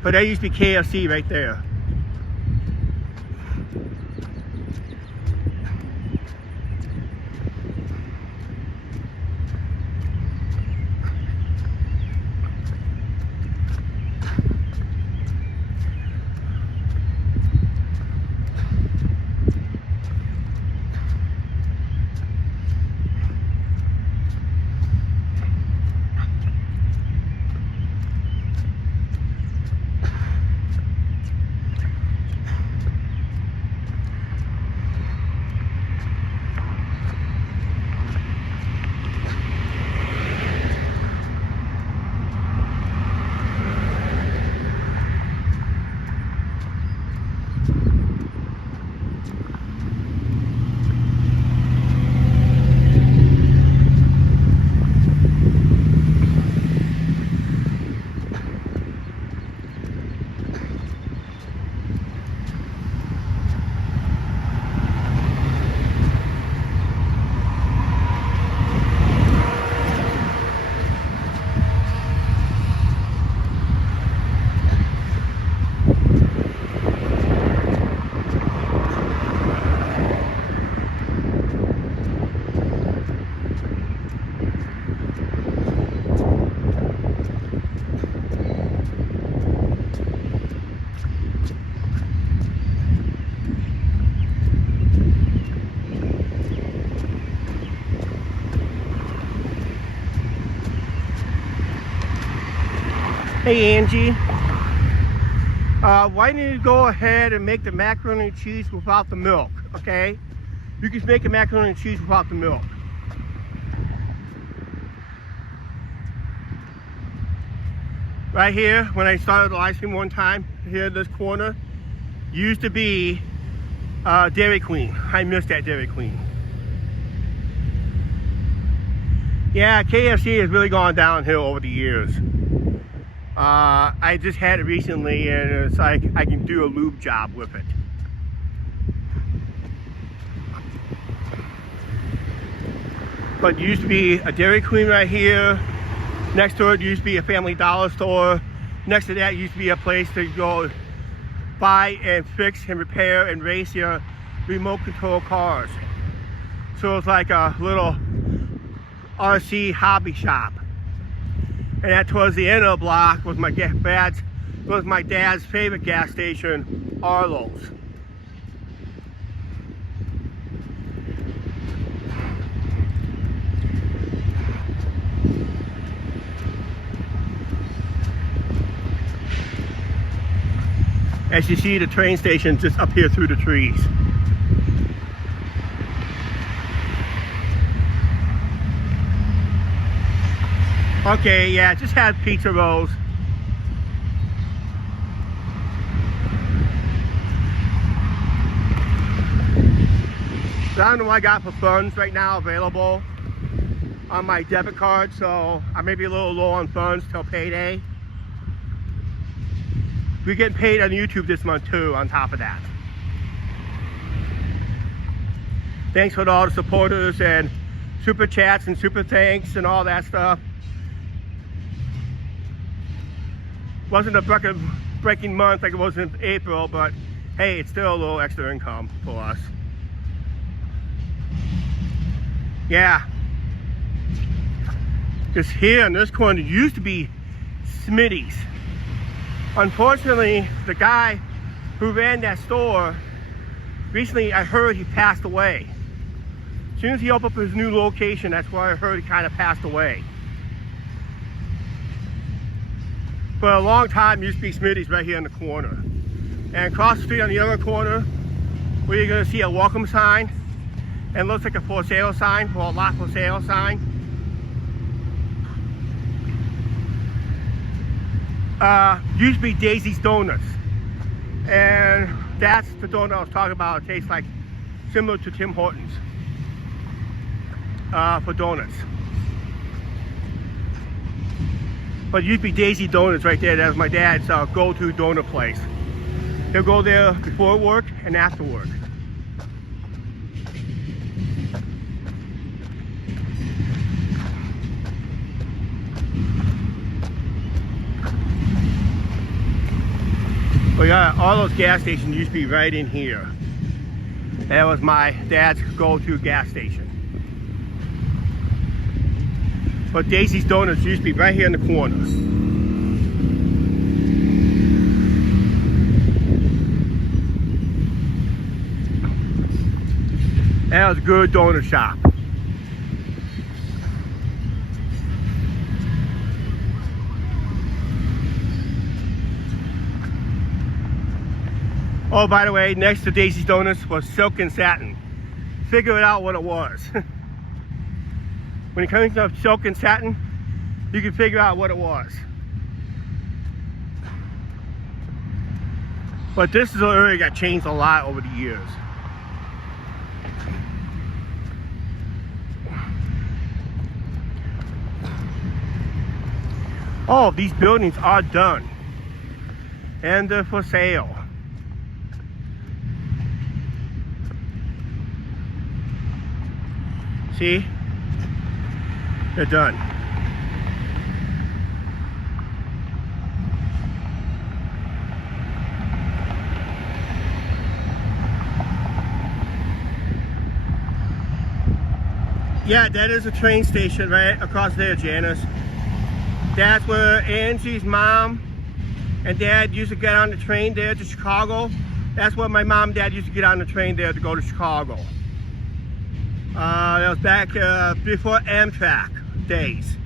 But that used to be KFC right there. Hey Angie, why don't you go ahead and make the macaroni and cheese without the milk, okay? You can make a macaroni and cheese without the milk. Right here, when I started the live stream one time, here in this corner, used to be Dairy Queen. I miss that Dairy Queen. Yeah, KFC has really gone downhill over the years. I just had it recently and it's like I can do a lube job with it. But it used to be a Dairy Queen right here. Next to it used to be a Family Dollar store. Next to that used to be a place to go buy and fix and repair and race your remote control cars. So it's like a little RC hobby shop. And that towards the end of the block was my dad's favorite gas station, Arlo's. As you see, the train station just up here through the trees. Okay, yeah, just had pizza rolls. So I don't know what I got for funds right now available on my debit card, so I may be a little low on funds till payday. We're getting paid on YouTube this month too, on top of that. Thanks for all the supporters and super chats and super thanks and all that stuff. Wasn't a breaking month like it was in April, but hey, it's still a little extra income for us. Yeah. Because here in this corner used to be Smitty's. Unfortunately, the guy who ran that store, recently I heard he passed away. As soon as he opened up his new location, that's where I heard he kind of passed away. For a long time, used to be Smitty's right here in the corner. And across the street on the other corner, where you're gonna see a welcome sign, and it looks like a for sale sign, or a lot for sale sign. Used to be Daisy's Donuts. And that's the donut I was talking about. It tastes like similar to Tim Hortons for donuts. But it used to be Daisy Donuts right there. That was my dad's go-to donut place. He'll go there before work and after work. But yeah, all those gas stations used to be right in here. That was my dad's go-to gas station. But Daisy's Donuts used to be right here in the corner. That was a good donut shop. Oh, by the way, next to Daisy's Donuts was Silk and Satin. Figure it out what it was. When it comes to Silk and Satin, you can figure out what it was. But this is an area that got changed a lot over the years. All of these buildings are done. And they're for sale. See? They're done. Yeah, that is a train station right across there, Janice. That's where Angie's mom and dad used to get on the train there to Chicago. That's where my mom and dad used to get on the train there to go to Chicago. That was back before Amtrak days.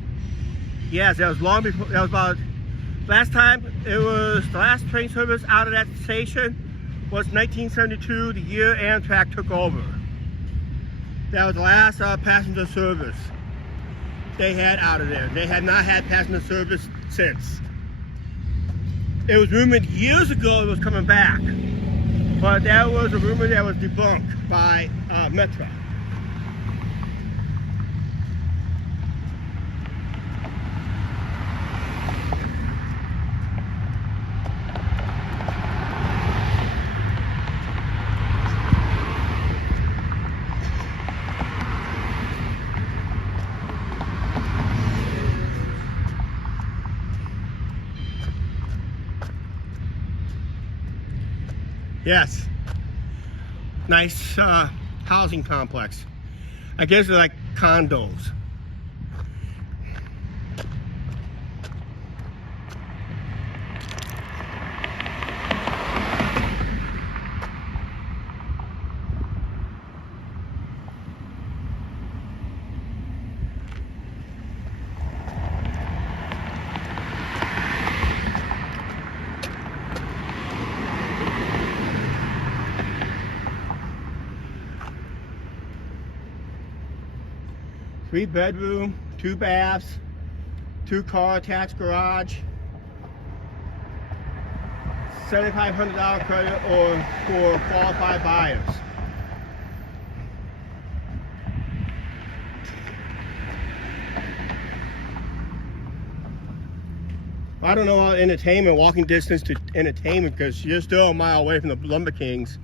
Yes, that was long before. That was about last time. It was the last train service out of that station was 1972, the year Amtrak took over. That was the last passenger service they had out of there. They had not had passenger service since. It was rumored years ago it was coming back, but that was a rumor that was debunked by Metro. Yes, nice housing complex. I guess they're like condos. Three bedroom, 2 baths, 2 car attached garage, $7,500 credit or for qualified buyers. I don't know about entertainment, walking distance to entertainment, because you're still a mile away from the Lumber Kings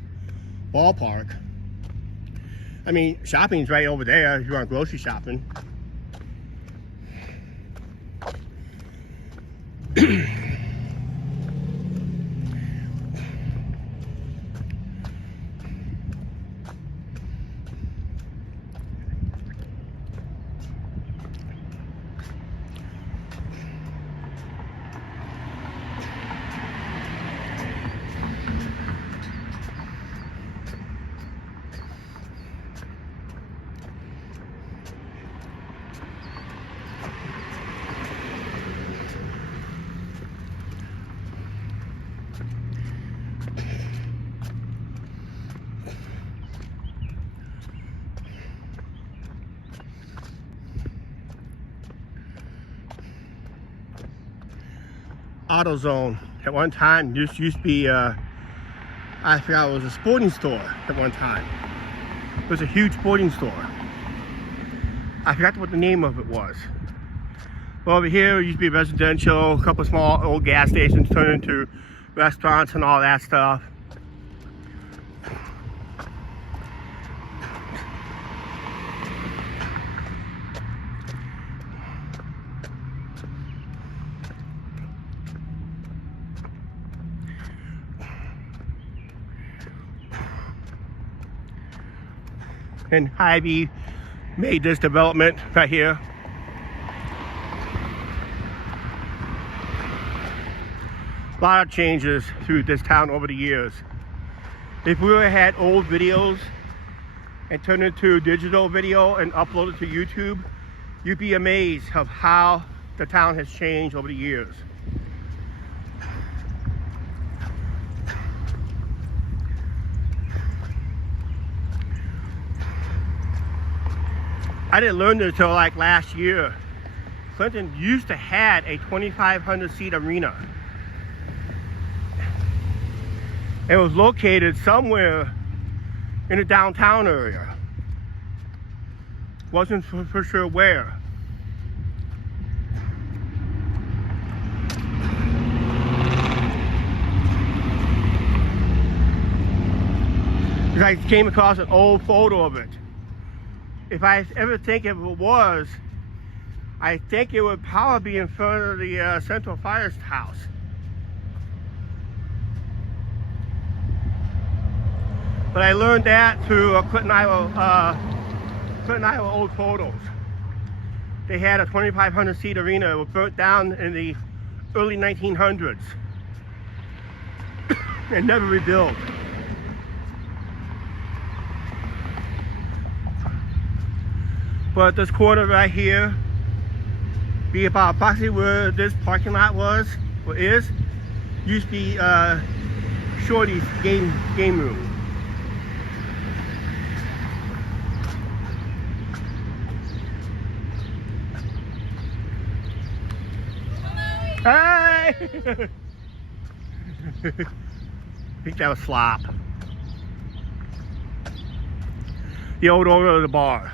ballpark. I mean, shopping's right over there if you want grocery shopping. AutoZone. At one time, this used to be, I forgot, it was a sporting store at one time. It was a huge sporting store. I forgot what the name of it was. Well, over here, it used to be residential, a couple of small old gas stations turned into restaurants and all that stuff. And Hy-Vee made this development right here. A lot of changes through this town over the years. If we would have had old videos and turned it into digital video and uploaded it to YouTube, you'd be amazed of how the town has changed over the years. I didn't learn this until like last year. Clinton used to have a 2,500 seat arena. It was located somewhere in the downtown area. Wasn't for sure where. Because I came across an old photo of it. If I ever think if it was, I think it would probably be in front of the Central Fire's house. But I learned that through Clinton, Iowa old photos. They had a 2,500 seat arena. It was burnt down in the early 1900s and never rebuilt. But this corner right here, be about approximately where this parking lot was, or is, used to be Shorty's game room. Hi! I think that was Slop. The old owner of the bar.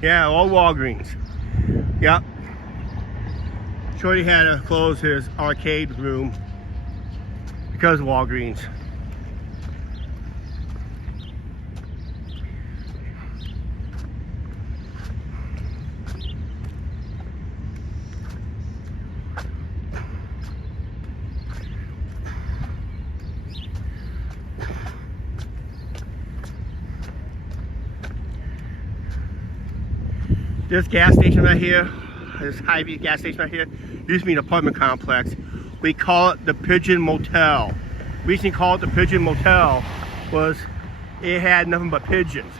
Yeah, all Walgreens. Yep. Shorty had to close his arcade room because of Walgreens. This gas station right here, this Hy-Vee gas station right here, used to be an apartment complex. We call it the Pigeon Motel. The reason we call it the Pigeon Motel was it had nothing but pigeons.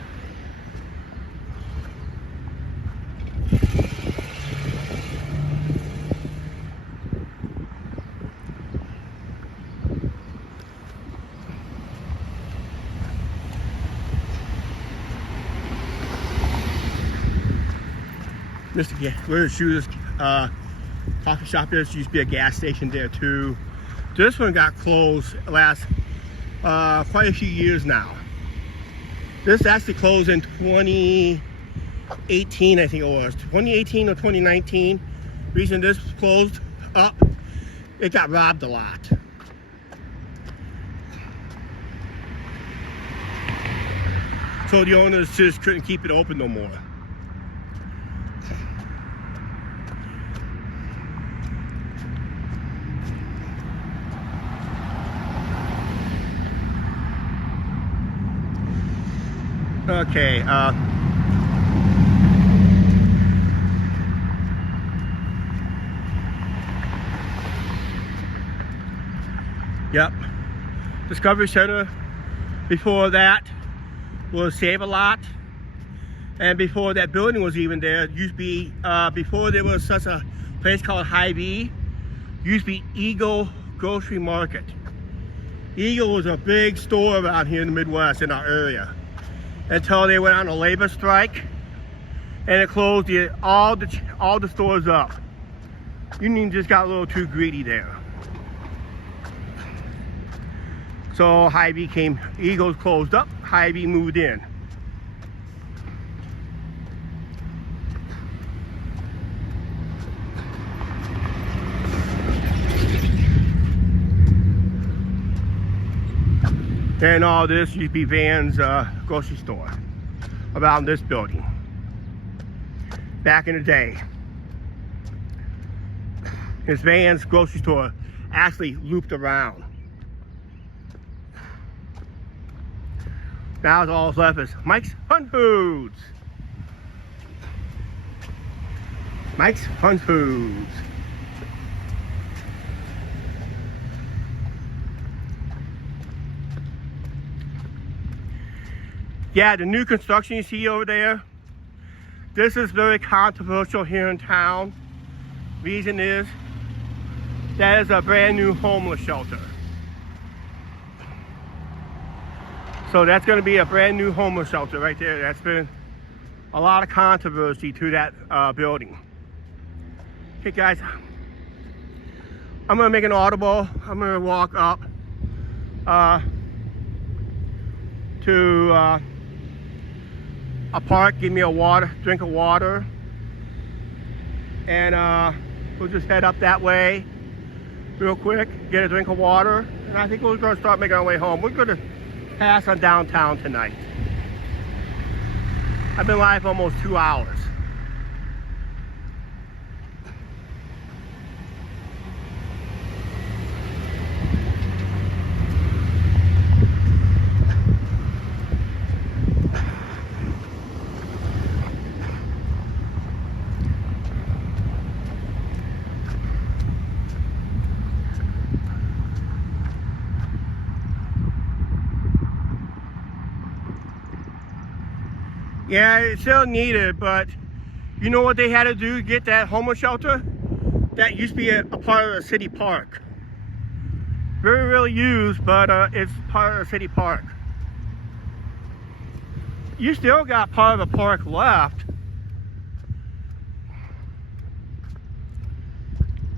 Where the Shooters coffee shop is, used to be a gas station there too. This one got closed last quite a few years now. This actually closed in 2018, I think it was. 2018 or 2019. Reason this closed up, it got robbed a lot. So the owners just couldn't keep it open no more. Okay, yep, Discovery Center before that was Save-A-Lot. And before that building was even there, it used to be, before there was such a place called Hy-Vee, used to be Eagle Grocery Market. Eagle was a big store around here in the Midwest in our area, until they went on a labor strike and it closed all the stores up. Union just got a little too greedy there. So Hy-Vee came, Eagles closed up, Hy-Vee moved in. And all this used to be Van's grocery store around this building back in the day. His Van's grocery store actually looped around. Now it's all that's left is Mike's Fun Foods. Mike's Fun Foods. Yeah, the new construction you see over there, this is very controversial here in town. Reason is, that is a brand new homeless shelter. So that's going to be a brand new homeless shelter right there. That's been a lot of controversy to that building. Okay guys, I'm going to make an audible. I'm going to walk up to a park, give me a drink of water, and we'll just head up that way real quick, get a drink of water, and I think we're going to start making our way home. We're going to pass on downtown tonight. I've been live for almost 2 hours. Yeah, it's still needed, but you know what they had to do to get that homeless shelter? That used to be a part of the city park. Very rarely used, but it's part of the city park. You still got part of the park left.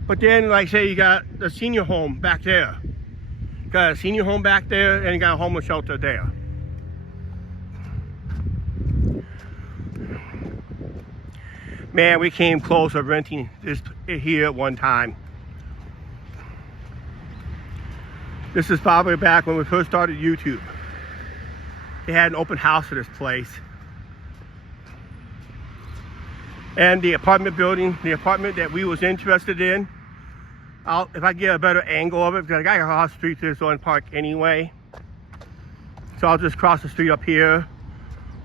But then, like I say, you got the senior home back there. You got a senior home back there, and you got a homeless shelter there. Man, we came close to renting this here at one time. This is probably back when we first started YouTube. They had an open house for this place. And the apartment building, the apartment that we was interested in, if I get a better angle of it, because I got across the street to this one park anyway. So I'll just cross the street up here.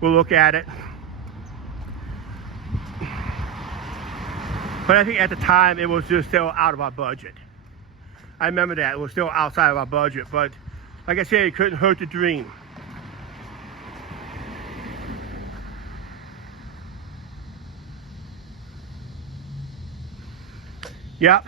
We'll look at it. But I think at the time it was just still out of our budget. I remember that it was still outside of our budget, but like I said, it couldn't hurt to dream. Yep.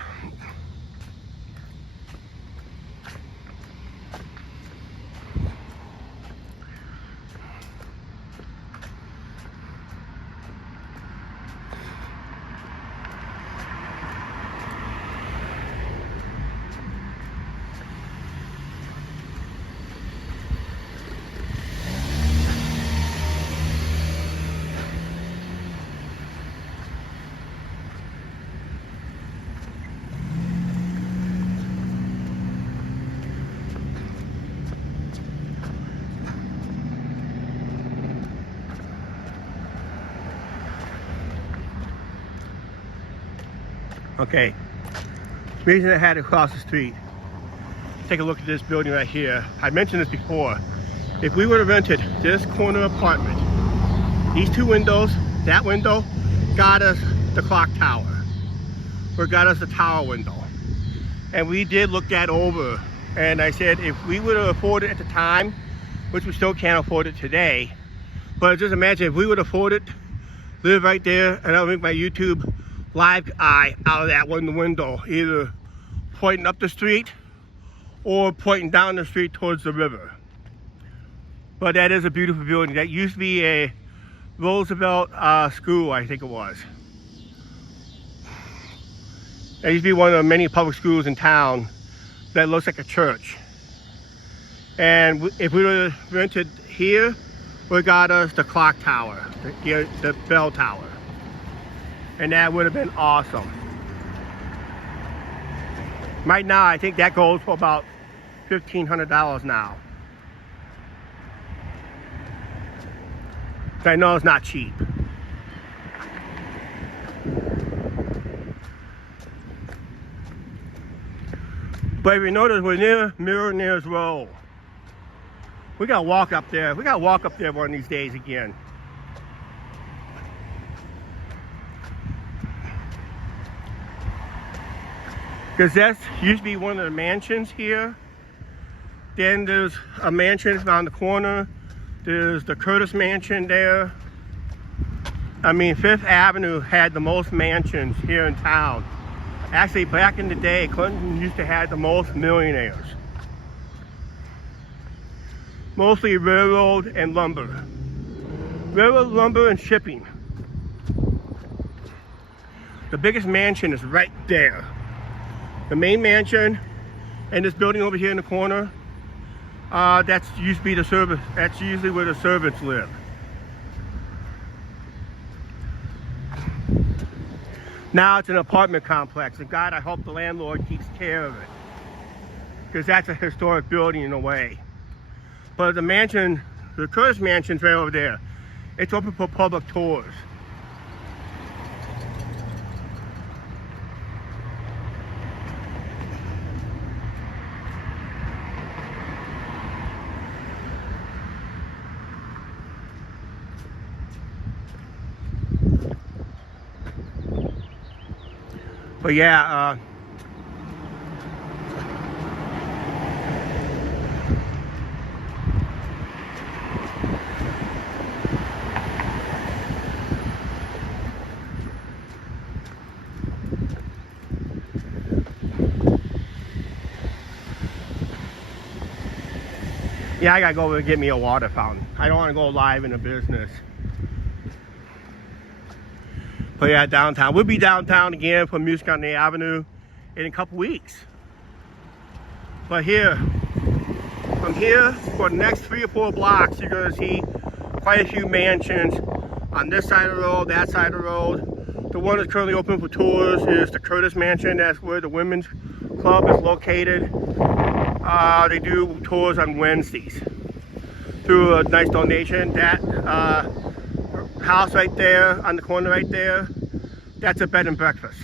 Okay, reason I had to cross the street. Take a look at this building right here. I mentioned this before. If we would have rented this corner apartment, these two windows, that window, got us the clock tower, or got us the tower window. And we did look that over. And I said, if we would have afforded at the time, which we still can't afford it today, But just imagine if we would afford it, live right there, and I'll make my YouTube live eye out of that one window, either pointing up the street or pointing down the street towards the river. But that is a beautiful building. That used to be a Roosevelt school, I think it was. That used to be one of the many public schools in town that looks like a church. And if we would have rented here, we got us the clock tower, the bell tower. And that would have been awesome. Right now, I think that goes for about $1,500 now. I know it's not cheap. But if you notice, we're near Millionaire's Row. We gotta walk up there. We gotta walk up there one of these days again. Because that used to be one of the mansions here. Then there's a mansion around the corner. There's the Curtis Mansion there. I mean, Fifth Avenue had the most mansions here in town. Actually, back in the day, Clinton used to have the most millionaires. Mostly railroad and lumber. Railroad, lumber, and shipping. The biggest mansion is right there. The main mansion and this building over here in the corner, that's used to be the service. That's usually where the servants live. Now it's an apartment complex, and God, I hope the landlord keeps care of it, because that's a historic building in a way. But the mansion, the Curtis Mansion's right over there. It's open for public tours. But yeah, I gotta go over and get me a water fountain. I don't want to go live in a business. But yeah, downtown. We'll be downtown again from Muscatine Avenue in a couple weeks. But here, from here for the next 3 or 4 blocks, you're gonna see quite a few mansions on this side of the road, that side of the road. The one that's currently open for tours is the Curtis Mansion. That's where the women's club is located. They do tours on Wednesdays through a nice donation. That house right there on the corner right there, that's a bed and breakfast.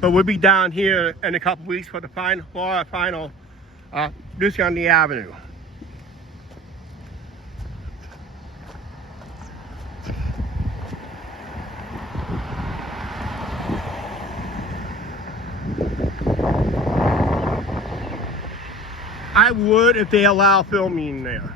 But we'll be down here in a couple weeks for the final Muscatine Avenue. I would if they allow filming there.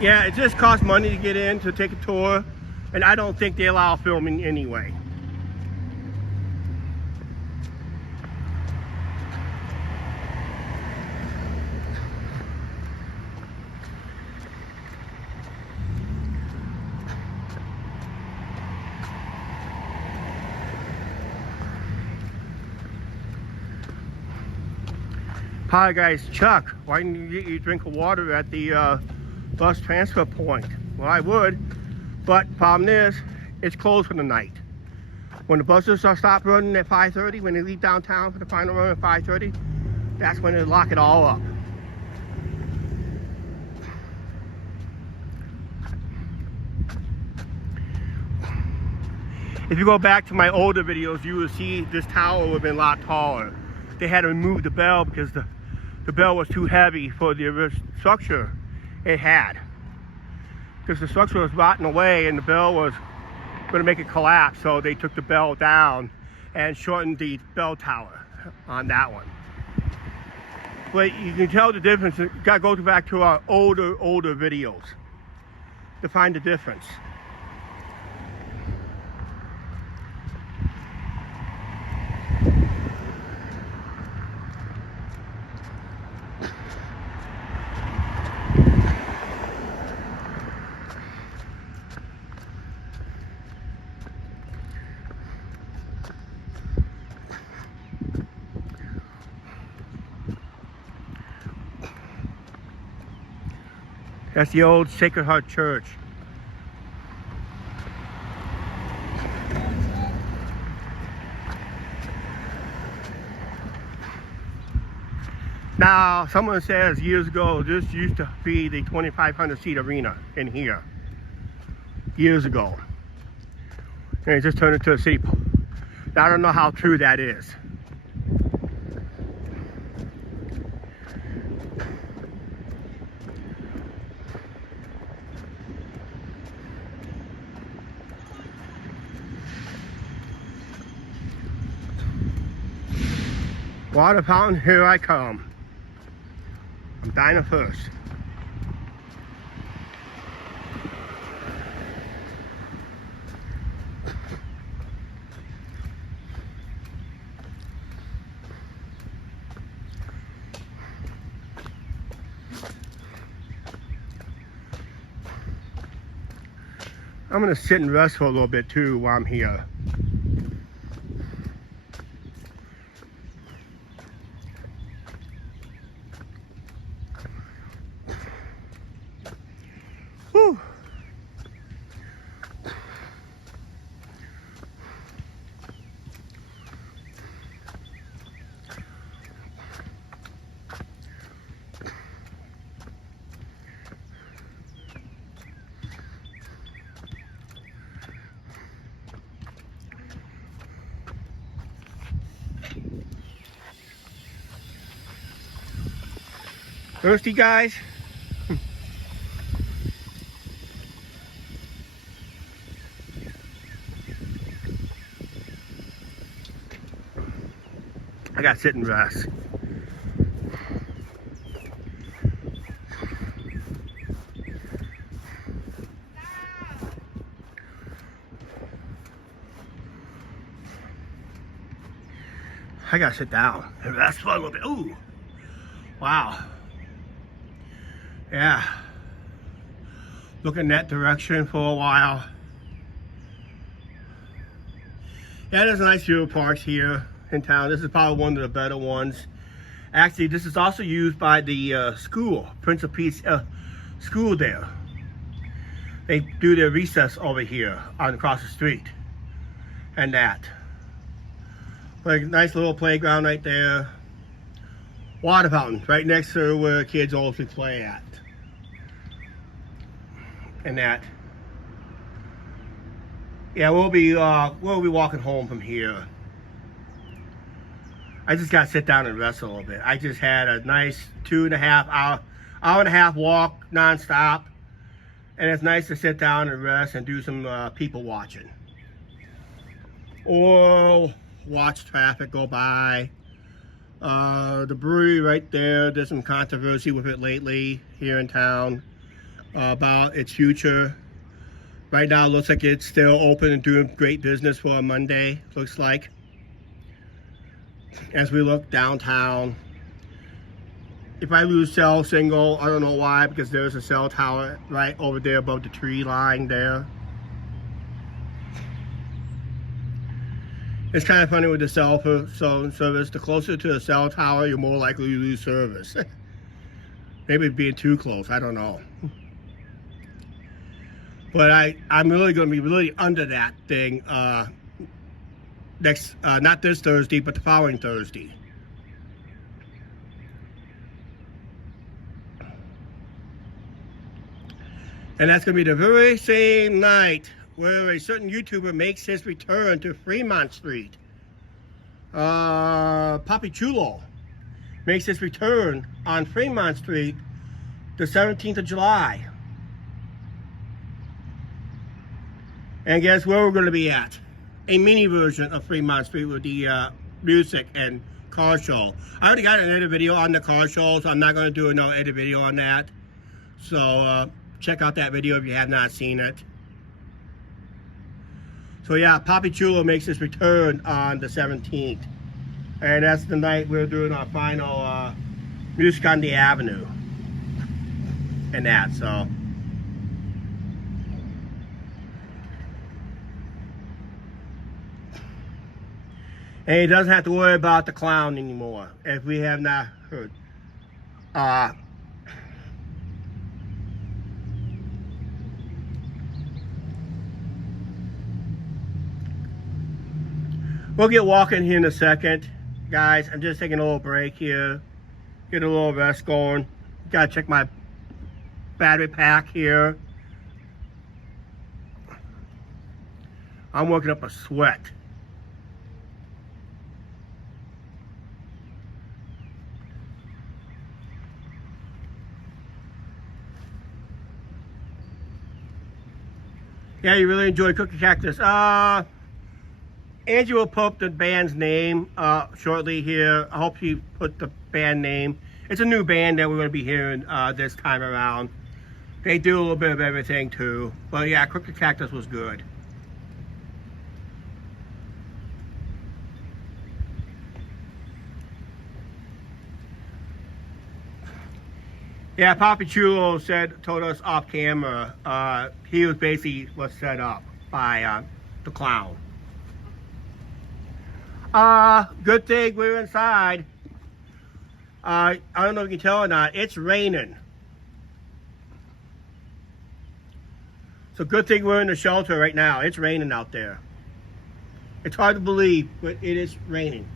Yeah, it just costs money to get in, to take a tour, and I don't think they allow filming anyway. Hi guys, Chuck, why didn't you get your drink of water at the bus transfer point? Well, I would, but problem is, it's closed for the night. When the buses are stopped running at 5:30, when they leave downtown for the final run at 5:30, that's when they lock it all up. If you go back to my older videos, you will see this tower would have been a lot taller. They had to remove the bell because the the bell was too heavy for the structure it had. Because the structure was rotting away and the bell was going to make it collapse, so they took the bell down and shortened the bell tower on that one. But you can tell the difference. You got to go back to our older videos to find the difference. That's the old Sacred Heart Church. Now, someone says years ago, this used to be the 2,500 seat arena in here. Years ago. And it just turned into a city. Now, I don't know how true that is. Water fountain, here I come. I'm Dinah first. I'm gonna sit and rest for a little bit too while I'm here. Whew. Thirsty, guys? I gotta sit and rest. I gotta sit down and rest for a little bit. Ooh, wow. Yeah. Look in that direction for a while. Yeah, there's a nice few parks here in town. This is probably one of the better ones. Actually, this is also used by the school, Prince of Peace school there. They do their recess over here on across the street and that. Like, nice little playground right there. Water fountain right next to where kids also play at. And that. Yeah, we'll be walking home from here. I just gotta sit down and rest a little bit. I just had a nice 2.5 hour and a half walk non-stop, and it's nice to sit down and rest and do some people watching, or watch traffic go by. The brewery right there, there's some controversy with it lately here in town about its future. Right now it looks like it's still open and doing great business for a Monday, looks like. As we look downtown, if I lose cell signal, I don't know why, because there's a cell tower right over there above the tree line there. It's kind of funny with the cell phone service. The closer to the cell tower, you're more likely to lose service. Maybe being too close, I don't know. But I'm really going to be really under that thing next, not this Thursday, but the following Thursday. And that's going to be the very same night where a certain YouTuber makes his return to Fremont Street. Papi Chulo makes its return on Fremont Street the 17th of July. And guess where we're going to be at? A mini version of Fremont Street with the music and car show. I already got an edit video on the car show, so I'm not going to do no edit video on that. So check out that video if you have not seen it. So yeah, Papi Chulo makes his return on the 17th. And that's the night we're doing our final Music on the Avenue. And that, so. And he doesn't have to worry about the clown anymore, if we have not heard. We'll get walking here in a second. Guys, I'm just taking a little break here. Get a little rest going. Gotta check my battery pack here. I'm working up a sweat. Yeah, you really enjoy Cookie Cactus. Angie will put up the band's name shortly here. I hope she put the band name. It's a new band that we're going to be hearing this time around. They do a little bit of everything too. But yeah, Cookie Cactus was good. Yeah, Papi Chulo told us off camera he was set up by the clown. Good thing we're inside. I don't know if you can tell or not, it's raining. So good thing we're in the shelter right now. It's raining out there. It's hard to believe, but it is raining.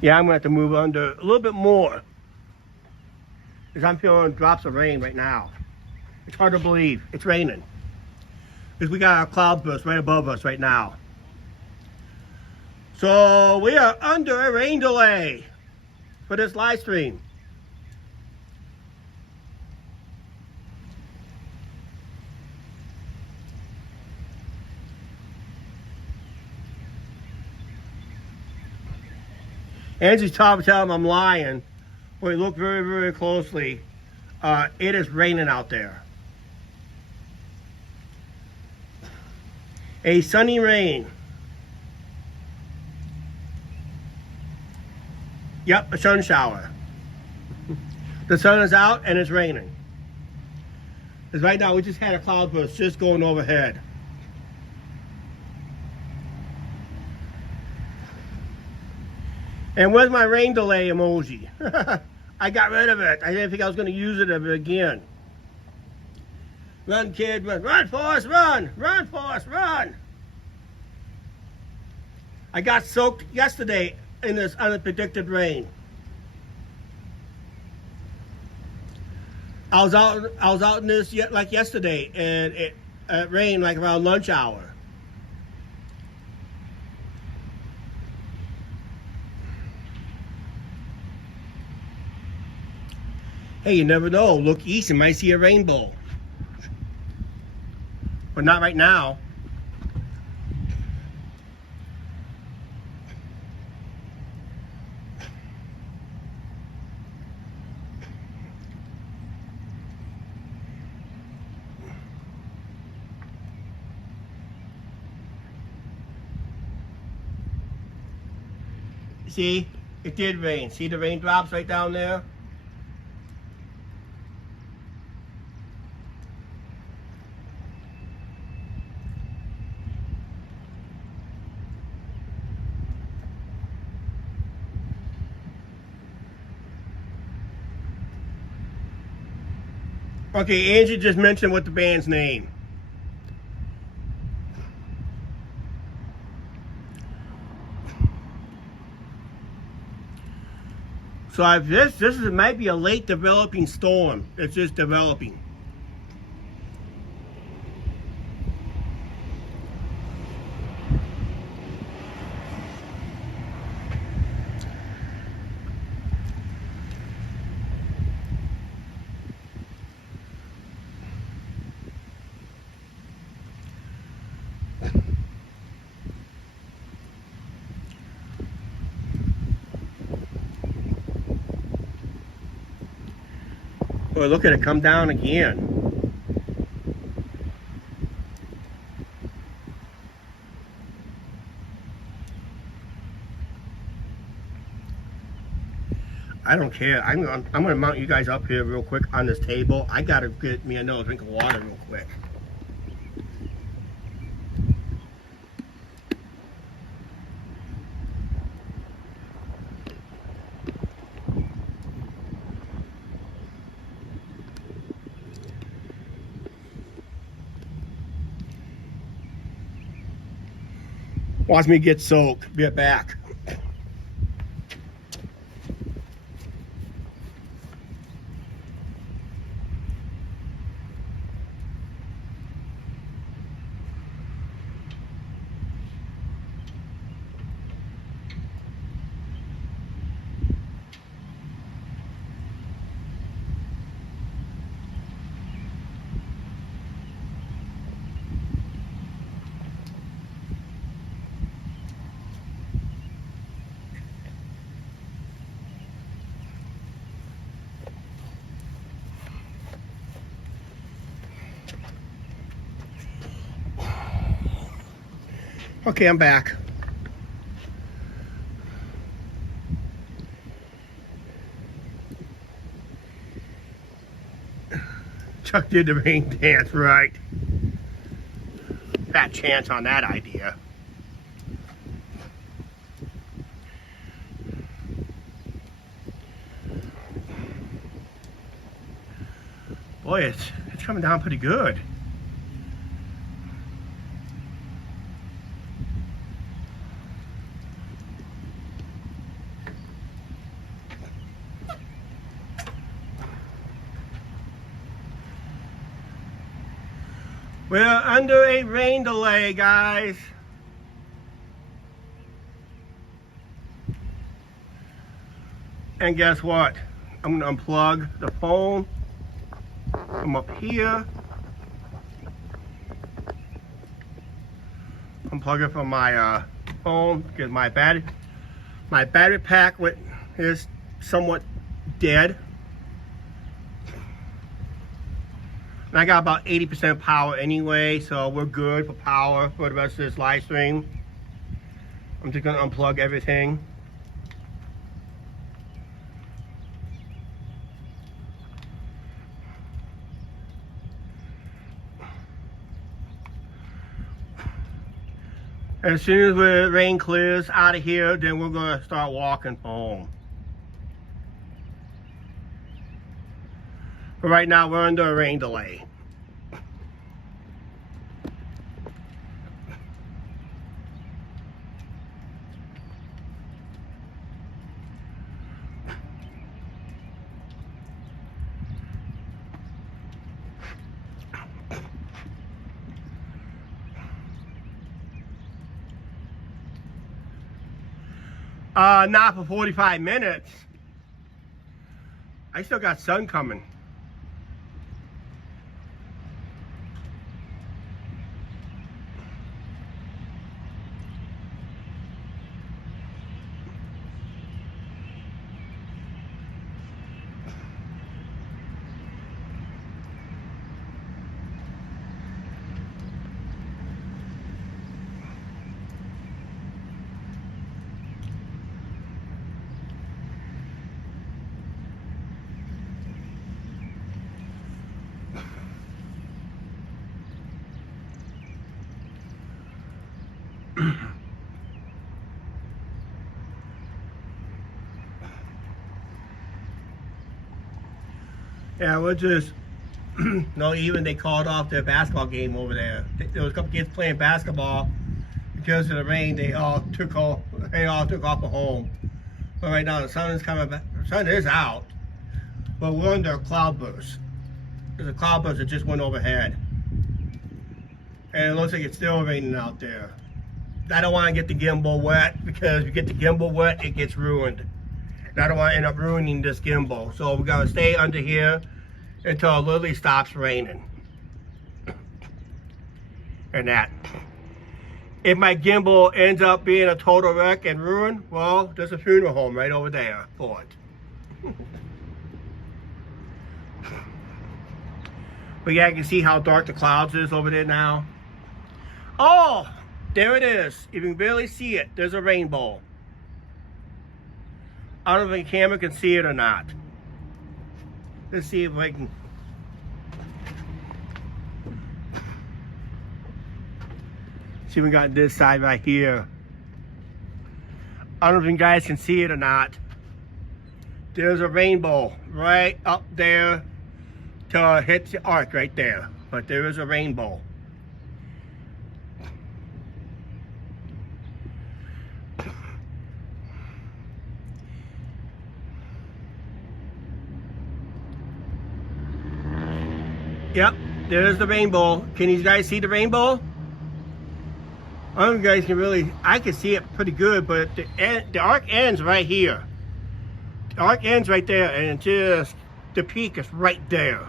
Yeah, I'm going to have to move under a little bit more, because I'm feeling drops of rain right now. It's hard to believe. It's raining. Because we got a cloud burst right above us right now. So we are under a rain delay for this live stream. Angie's telling him I'm lying. When we look very, very closely, it is raining out there. A sunny rain. Yep, a sun shower. The sun is out and it's raining. Because right now we just had a cloud burst just going overhead. And where's my rain delay emoji? I got rid of it. I didn't think I was going to use it ever again. Run, kid, run. Run, Forrest, run! Run, Forrest, run! I got soaked yesterday in this unpredicted rain. I was out in this like yesterday, and it rained like around lunch hour. Hey, you never know. Look east, you might see a rainbow. But not right now. See, it did rain. See the raindrops right down there? Okay, Angie just mentioned what the band's name. So this might be a late developing storm. It's just developing. Boy, look at it come down again. I don't care. I'm gonna mount you guys up here real quick on this table. I gotta get me another drink of water real quick. Watch me get soaked. Be right back. Okay, I'm back. Chuck did the rain dance right. Fat chance on that idea. Boy, it's coming down pretty good. We're under a rain delay, guys. And guess what? I'm gonna unplug the phone from up here. Unplug it from my phone because my battery pack is somewhat dead. And I got about 80% power anyway, so we're good for power for the rest of this live stream. I'm just gonna unplug everything. And as soon as the rain clears out of here, then we're gonna start walking home. But right now we're under a rain delay. Not for 45 minutes. I still got sun coming. Yeah, we're just, no, even they called off their basketball game over there. There was a couple kids playing basketball. Because of the rain, they all took off for home. But right now the sun is coming back. The sun is out, but we're under a cloudburst. There's a cloudburst that just went overhead. And it looks like it's still raining out there. I don't want to get the gimbal wet, because if you get the gimbal wet, it gets ruined. And I don't want to end up ruining this gimbal. So we're going to stay under here until it literally stops raining. And that. If my gimbal ends up being a total wreck and ruined, well, there's a funeral home right over there for it. But yeah, you can see how dark the clouds is over there now. Oh, there it is. You can barely see it. There's a rainbow. I don't know if the camera can see it or not. Let's see if I can. See, we got this side right here. I don't know if you guys can see it or not. There's a rainbow right up there to hit the arc right there. But there is a rainbow. Yep, there's the rainbow. Can you guys see the rainbow? I don't know if you guys can really, I can see it pretty good, but the arc ends right here. The arc ends right there, and just the peak is right there.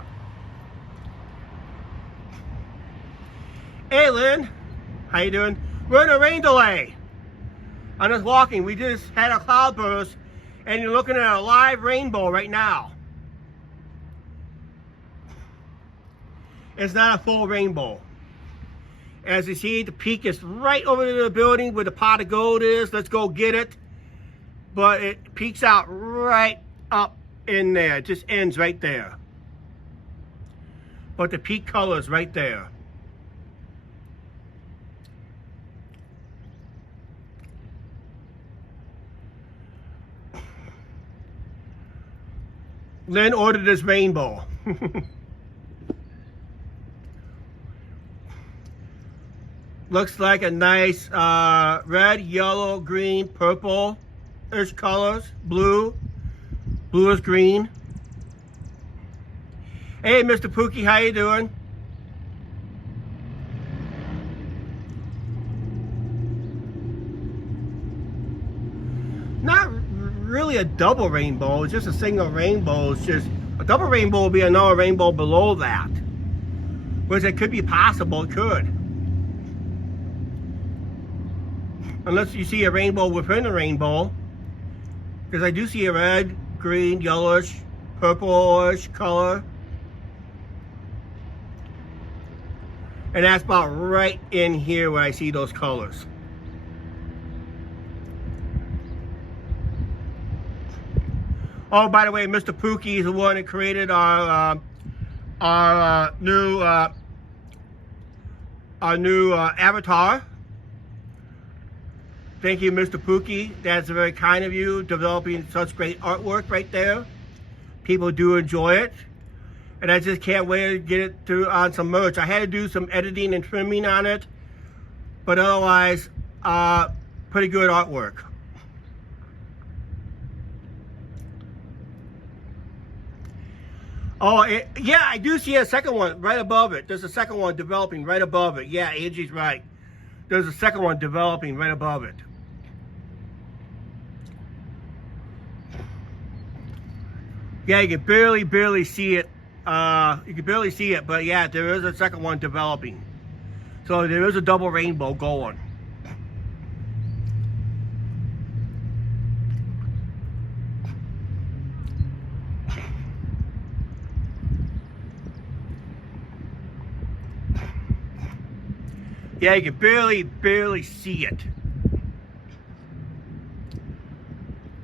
Hey Lynn, how you doing? We're in a rain delay. I'm just walking. We just had a cloudburst, and you're looking at a live rainbow right now. It's not a full rainbow. As you see, the peak is right over to the building where the pot of gold is. Let's go get it. But it peaks out right up in there. It just ends right there. But the peak color is right there. Lynn ordered this rainbow. Looks like a nice red, yellow, green, purple-ish colors. Blue. Blue is green. Hey, Mr. Pookie, how you doing? Not really a double rainbow. It's just a single rainbow. It's just a double rainbow will be another rainbow below that. Which it could be possible. It could. Unless you see a rainbow within a rainbow. Because I do see a red, green, yellowish, purplish color. And that's about right in here where I see those colors. Oh, by the way, Mr. Pookie is the one that created our new avatar. Thank you, Mr. Pookie. That's very kind of you, developing such great artwork right there. People do enjoy it. And I just can't wait to get it to on some merch. I had to do some editing and trimming on it. But otherwise, pretty good artwork. Oh, yeah, I do see a second one right above it. There's a second one developing right above it. Yeah, Angie's right. There's a second one developing right above it. Yeah, you can barely see it. You can barely see it, but yeah, there is a second one developing. So there is a double rainbow going. Yeah, you can barely see it.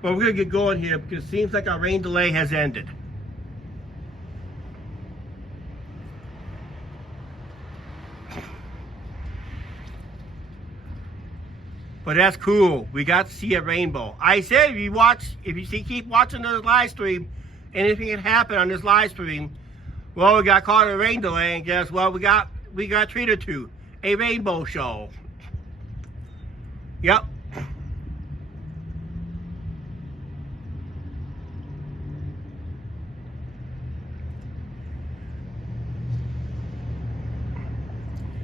But we're gonna get going here because it seems like our rain delay has ended. But that's cool. We got to see a rainbow. I said if you keep watching this live stream, anything can happen on this live stream. Well, we got caught in a rain delay, and guess what? We got treated to a rainbow show. Yep.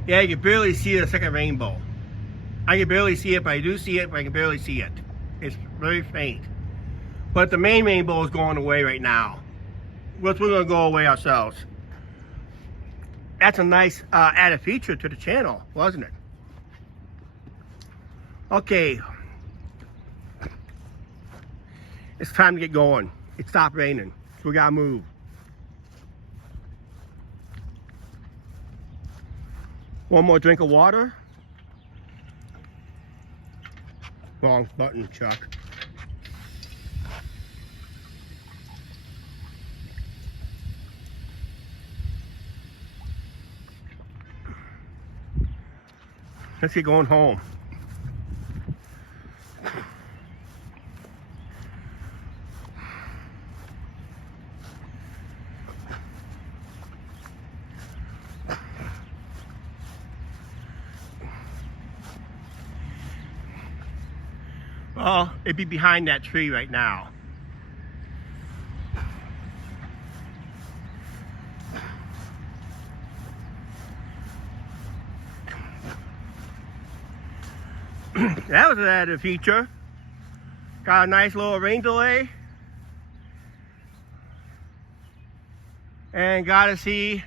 Yeah, you can barely see the second rainbow. I can barely see it, but I do see it, but I can barely see it. It's very faint. But the main rainbow is going away right now. We're going to go away ourselves. That's a nice added feature to the channel, wasn't it? Okay. It's time to get going. It stopped raining, so we got to move. One more drink of water. Wrong button, Chuck. Let's get going home. Well, it'd be behind that tree right now. That was an added feature. Got a nice little rain delay. And got to see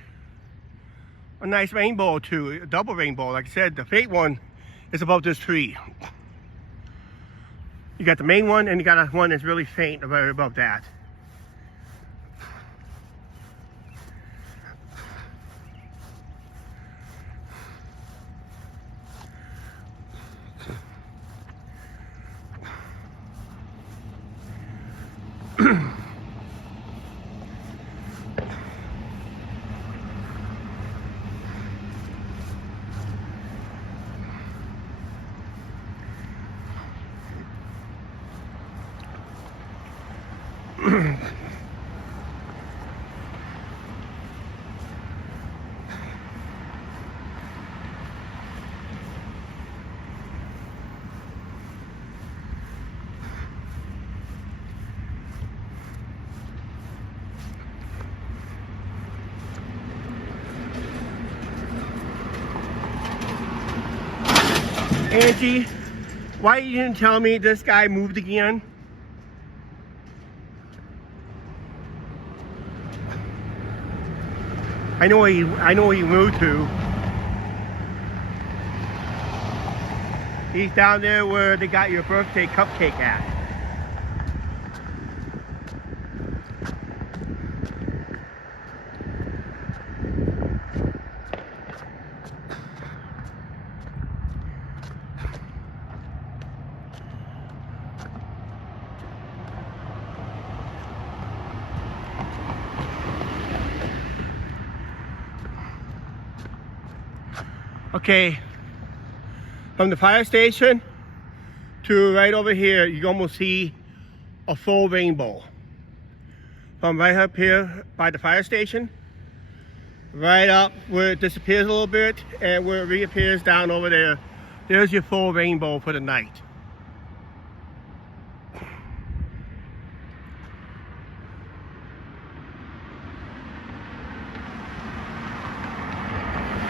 a nice rainbow too, a double rainbow. Like I said, the faint one is above this tree. You got the main one and you got one that's really faint right above that. Angie, why you didn't tell me this guy moved again? I know where he moved to. He's down there where they got your birthday cupcake at. Okay, from the fire station to right over here, you almost see a full rainbow. From right up here by the fire station, right up where it disappears a little bit, and where it reappears down over there, there's your full rainbow for the night.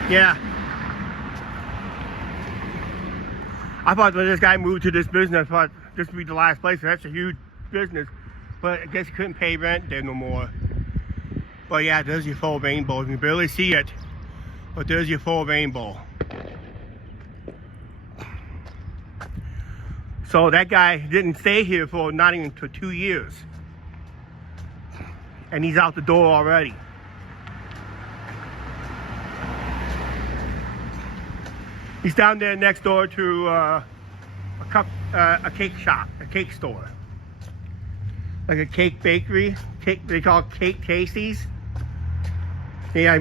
Yeah. I thought when this guy moved to this business, I thought this would be the last place. That's a huge business, but I guess he couldn't pay rent there no more. But yeah, there's your full rainbow. You can barely see it, but there's your full rainbow. So that guy didn't stay here for not even for 2 years. And he's out the door already. He's down there next door to a cake shop, a cake store. Like a cake bakery. They call it Cake Tasties. Yeah,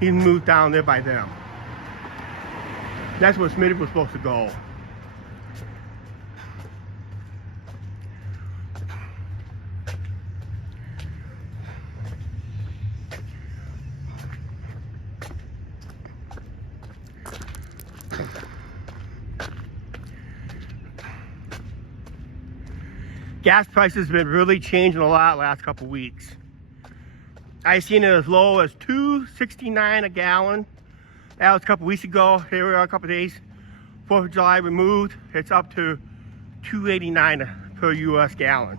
he moved down there by them. That's where Smitty was supposed to go. Gas prices have been really changing a lot last couple weeks. I seen it as low as $2.69 a gallon. That was a couple weeks ago. Here we are a couple days. 4th of July removed. It's up to $2.89 per US gallon.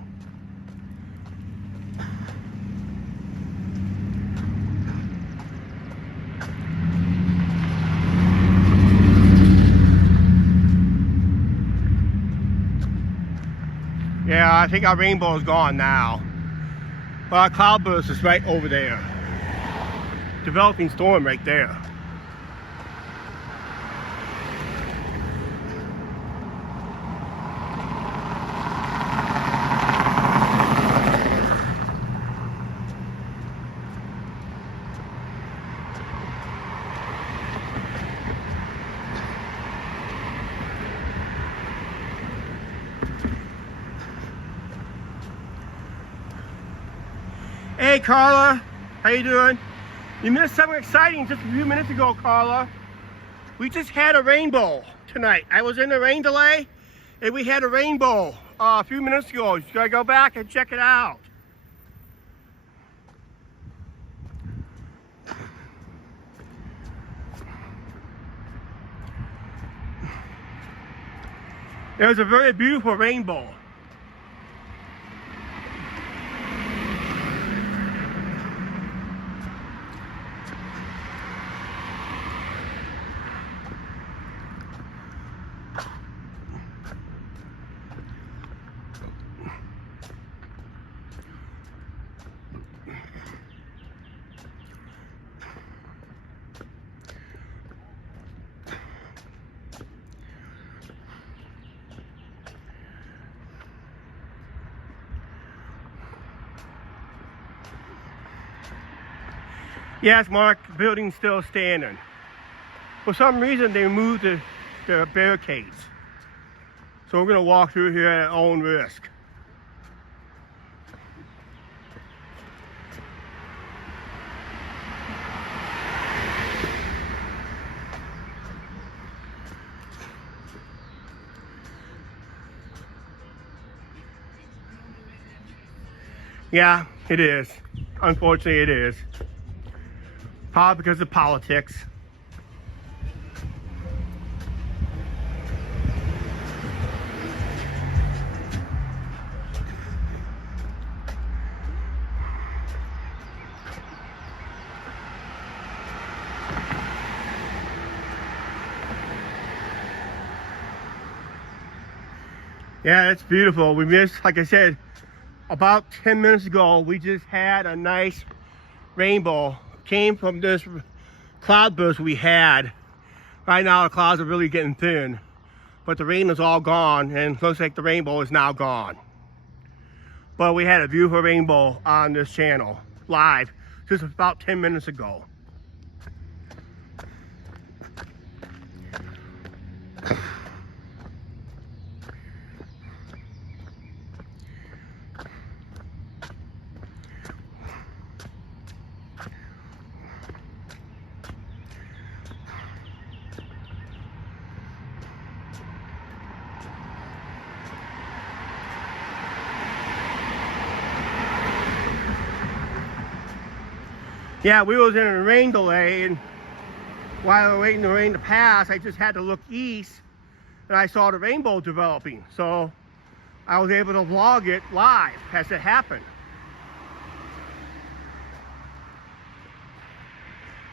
Yeah, I think our rainbow is gone now. Well, our cloudburst is right over there. Developing storm right there. Hey Carla, how you doing? You missed something exciting just a few minutes ago, Carla. We just had a rainbow tonight. I was in the rain delay and we had a rainbow a few minutes ago. You gotta go back and check it out. It was a very beautiful rainbow. Yes, Mark, the building's still standing. For some reason, they moved the barricades. So we're gonna walk through here at our own risk. Yeah, it is. Unfortunately, it is. Probably because of politics. Yeah, it's beautiful. We missed, like I said, about 10 minutes ago, we just had a nice rainbow. Came from this cloudburst we had. Right now the clouds are really getting thin, but the rain is all gone and looks like the rainbow is now gone. But we had a beautiful rainbow on this channel, live, just about 10 minutes ago. Yeah, we was in a rain delay, and while we were waiting the rain to pass, I just had to look east, and I saw the rainbow developing. So I was able to vlog it live as it happened.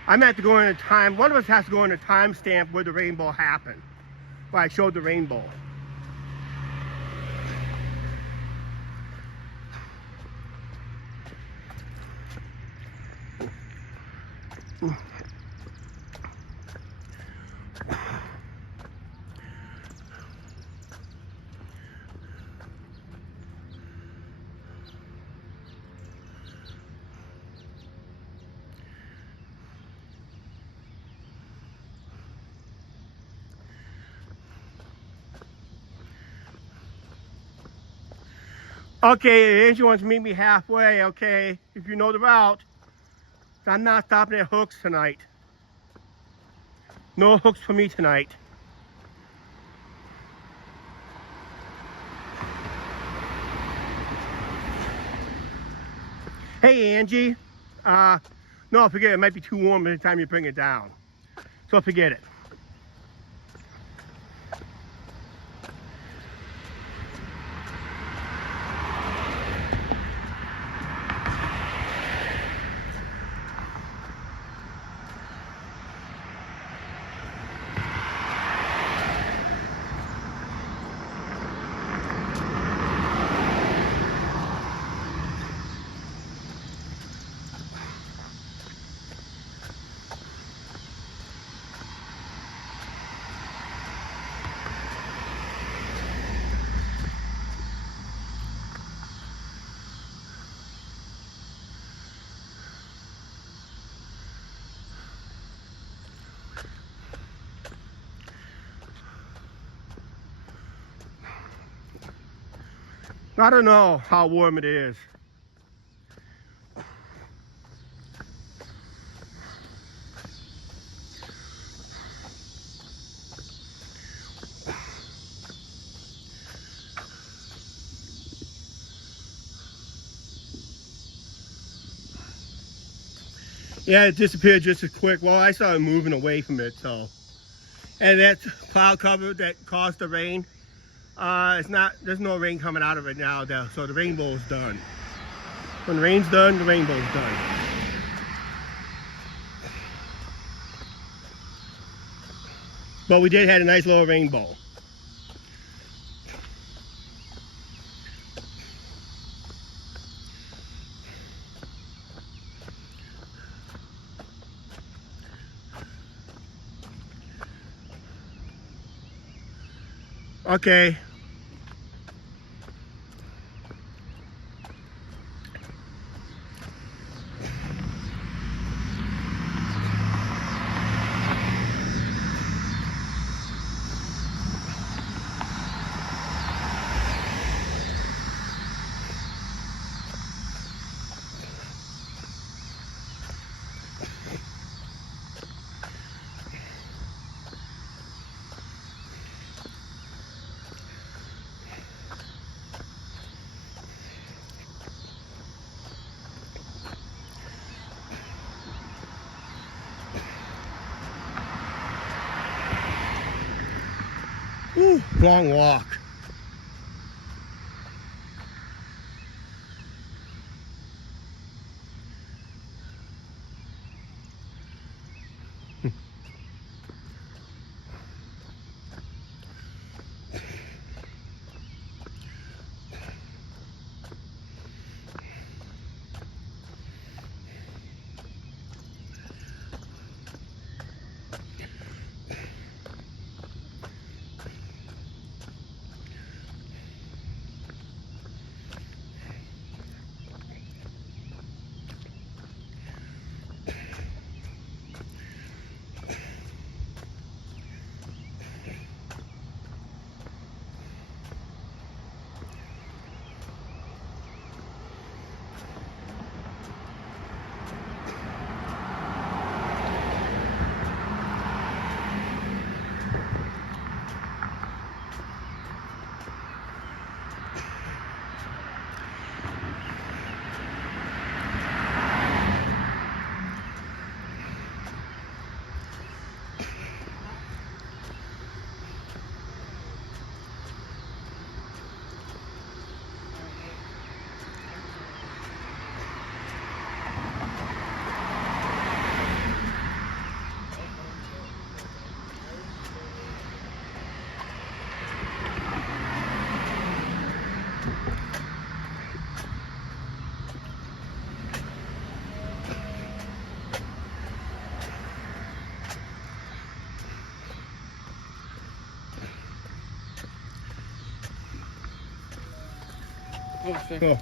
I'm at to go in a time, one of us has to go in a timestamp where the rainbow happened, where I showed the rainbow. Okay, Angie wants to meet me halfway, okay, if you know the route. I'm not stopping at Hooks tonight. No Hooks for me tonight. Hey Angie, no, forget it. It might be too warm by the time you bring it down. So forget it. I don't know how warm it is. Yeah, it disappeared just as quick. Well, I started moving away from it, so. And that cloud cover that caused the rain, it's not, there's no rain coming out of it now, though, so the rainbow's done. When the rain's done, the rainbow's done. But we did have a nice little rainbow. Okay. Ooh, long walk. Oh.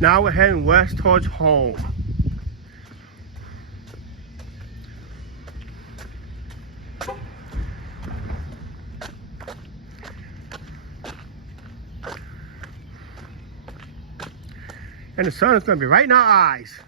Now we're heading west towards home. And the sun is going to be right in our eyes.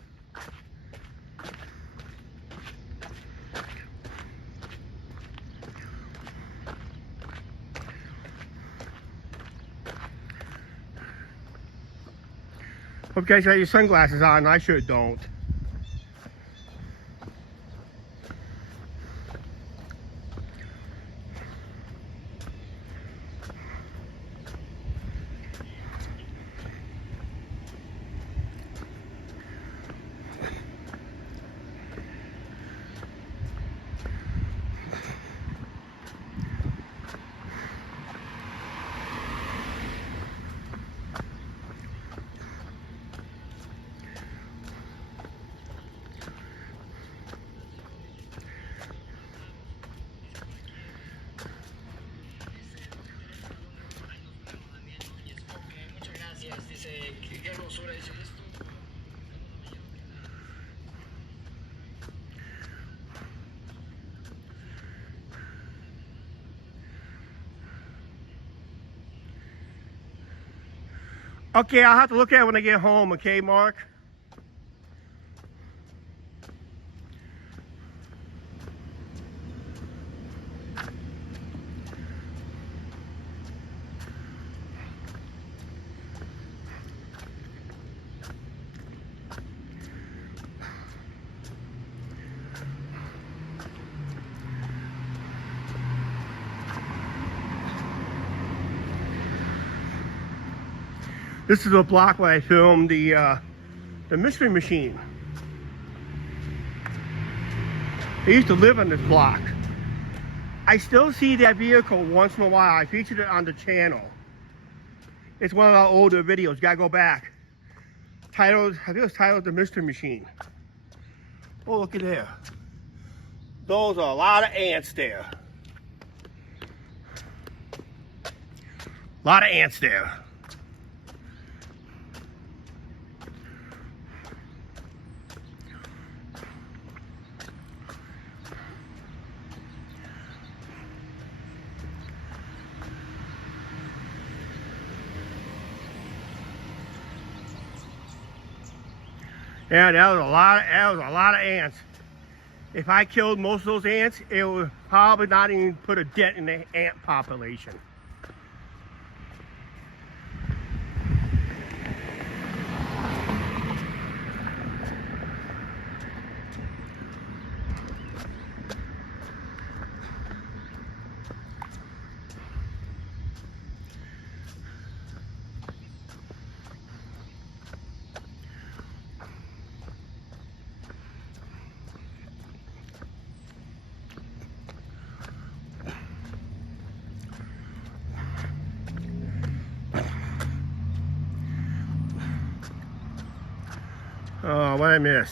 Hope you guys got your sunglasses on. I sure don't. Okay, I'll have to look at it when I get home, okay, Mark? This is a block where I filmed the Mystery Machine. I used to live on this block. I still see that vehicle once in a while. I featured it on the channel. It's one of our older videos. Gotta go back. Titled, I think it was titled The Mystery Machine. Oh, look at there. Those are a lot of ants there. A lot of ants there. Yeah, that was a lot of ants. If I killed most of those ants, it would probably not even put a dent in the ant population. Oh, what I miss?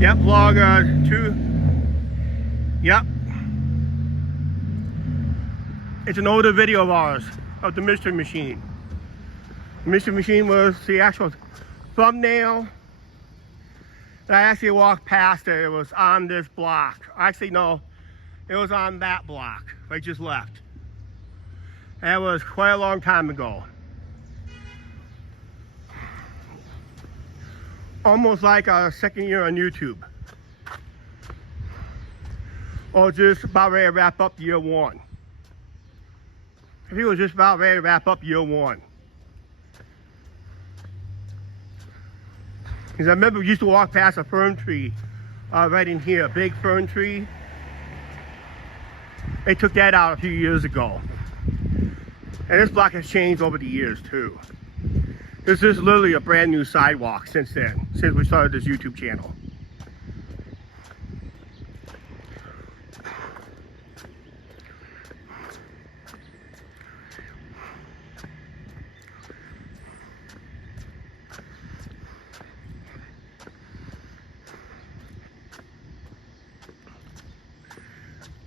Yep, log 2. Yep. It's an older video of ours, of the Mystery Machine. The Mystery Machine was the actual thumbnail. And I actually walked past it. It was on this block. Actually, no, it was on that block I just left. That was quite a long time ago. Almost like our second year on YouTube. Or just about ready to wrap up year 1. I think it was just about ready to wrap up year 1. Because I remember we used to walk past a fern tree right in here, a big fern tree. They took that out a few years ago. And this block has changed over the years too. This is literally a brand new sidewalk since then, since we started this YouTube channel.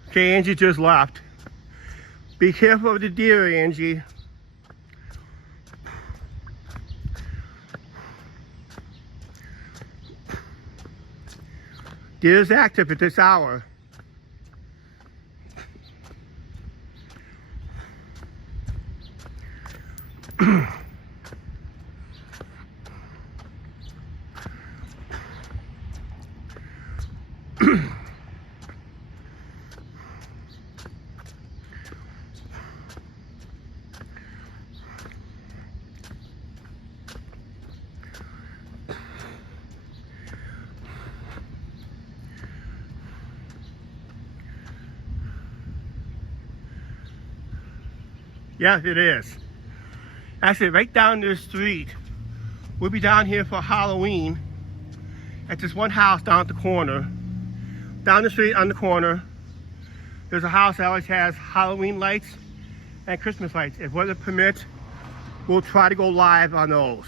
Okay, Angie just left. Be careful of the deer, Angie. Deer's active at this hour. Yes, it is. Actually, right down this street. We'll be down here for Halloween at this one house down at the corner. Down the street on the corner, there's a house that always has Halloween lights and Christmas lights. If weather permits, we'll try to go live on those.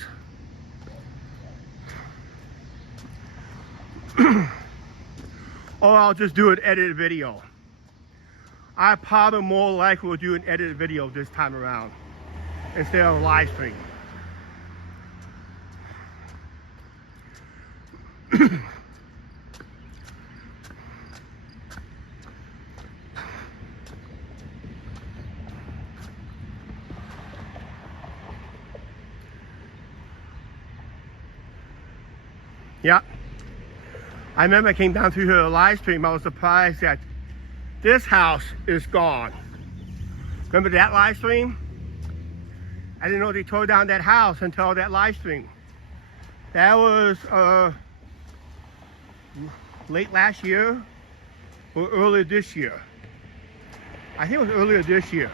Or I'll just do an edited video. I probably more likely will do an edited video this time around instead of a live stream. Yeah. I remember I came down through here a live stream. I was surprised that this house is gone. Remember that live stream? I didn't know they tore down that house until that live stream. That was late last year or early this year. I think it was earlier this year.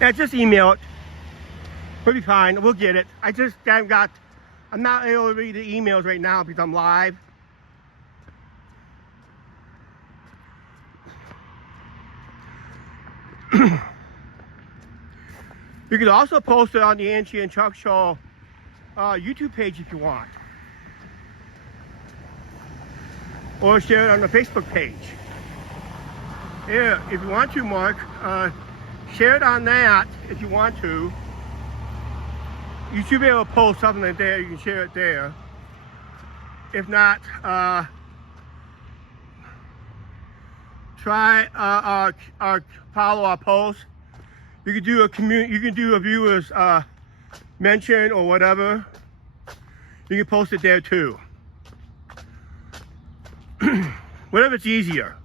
Yeah, just email it. We'll be fine. We'll get it. I just haven't got. I'm not able to read the emails right now because I'm live. You could also post it on the Angie and Chuck Show YouTube page if you want, or share it on the Facebook page. Yeah, if you want to, Mark, share it on that if you want to. You should be able to post something like there. You can share it there. If not, try follow our post. You can do a viewer's mention or whatever. You can post it there too. Whatever's easier.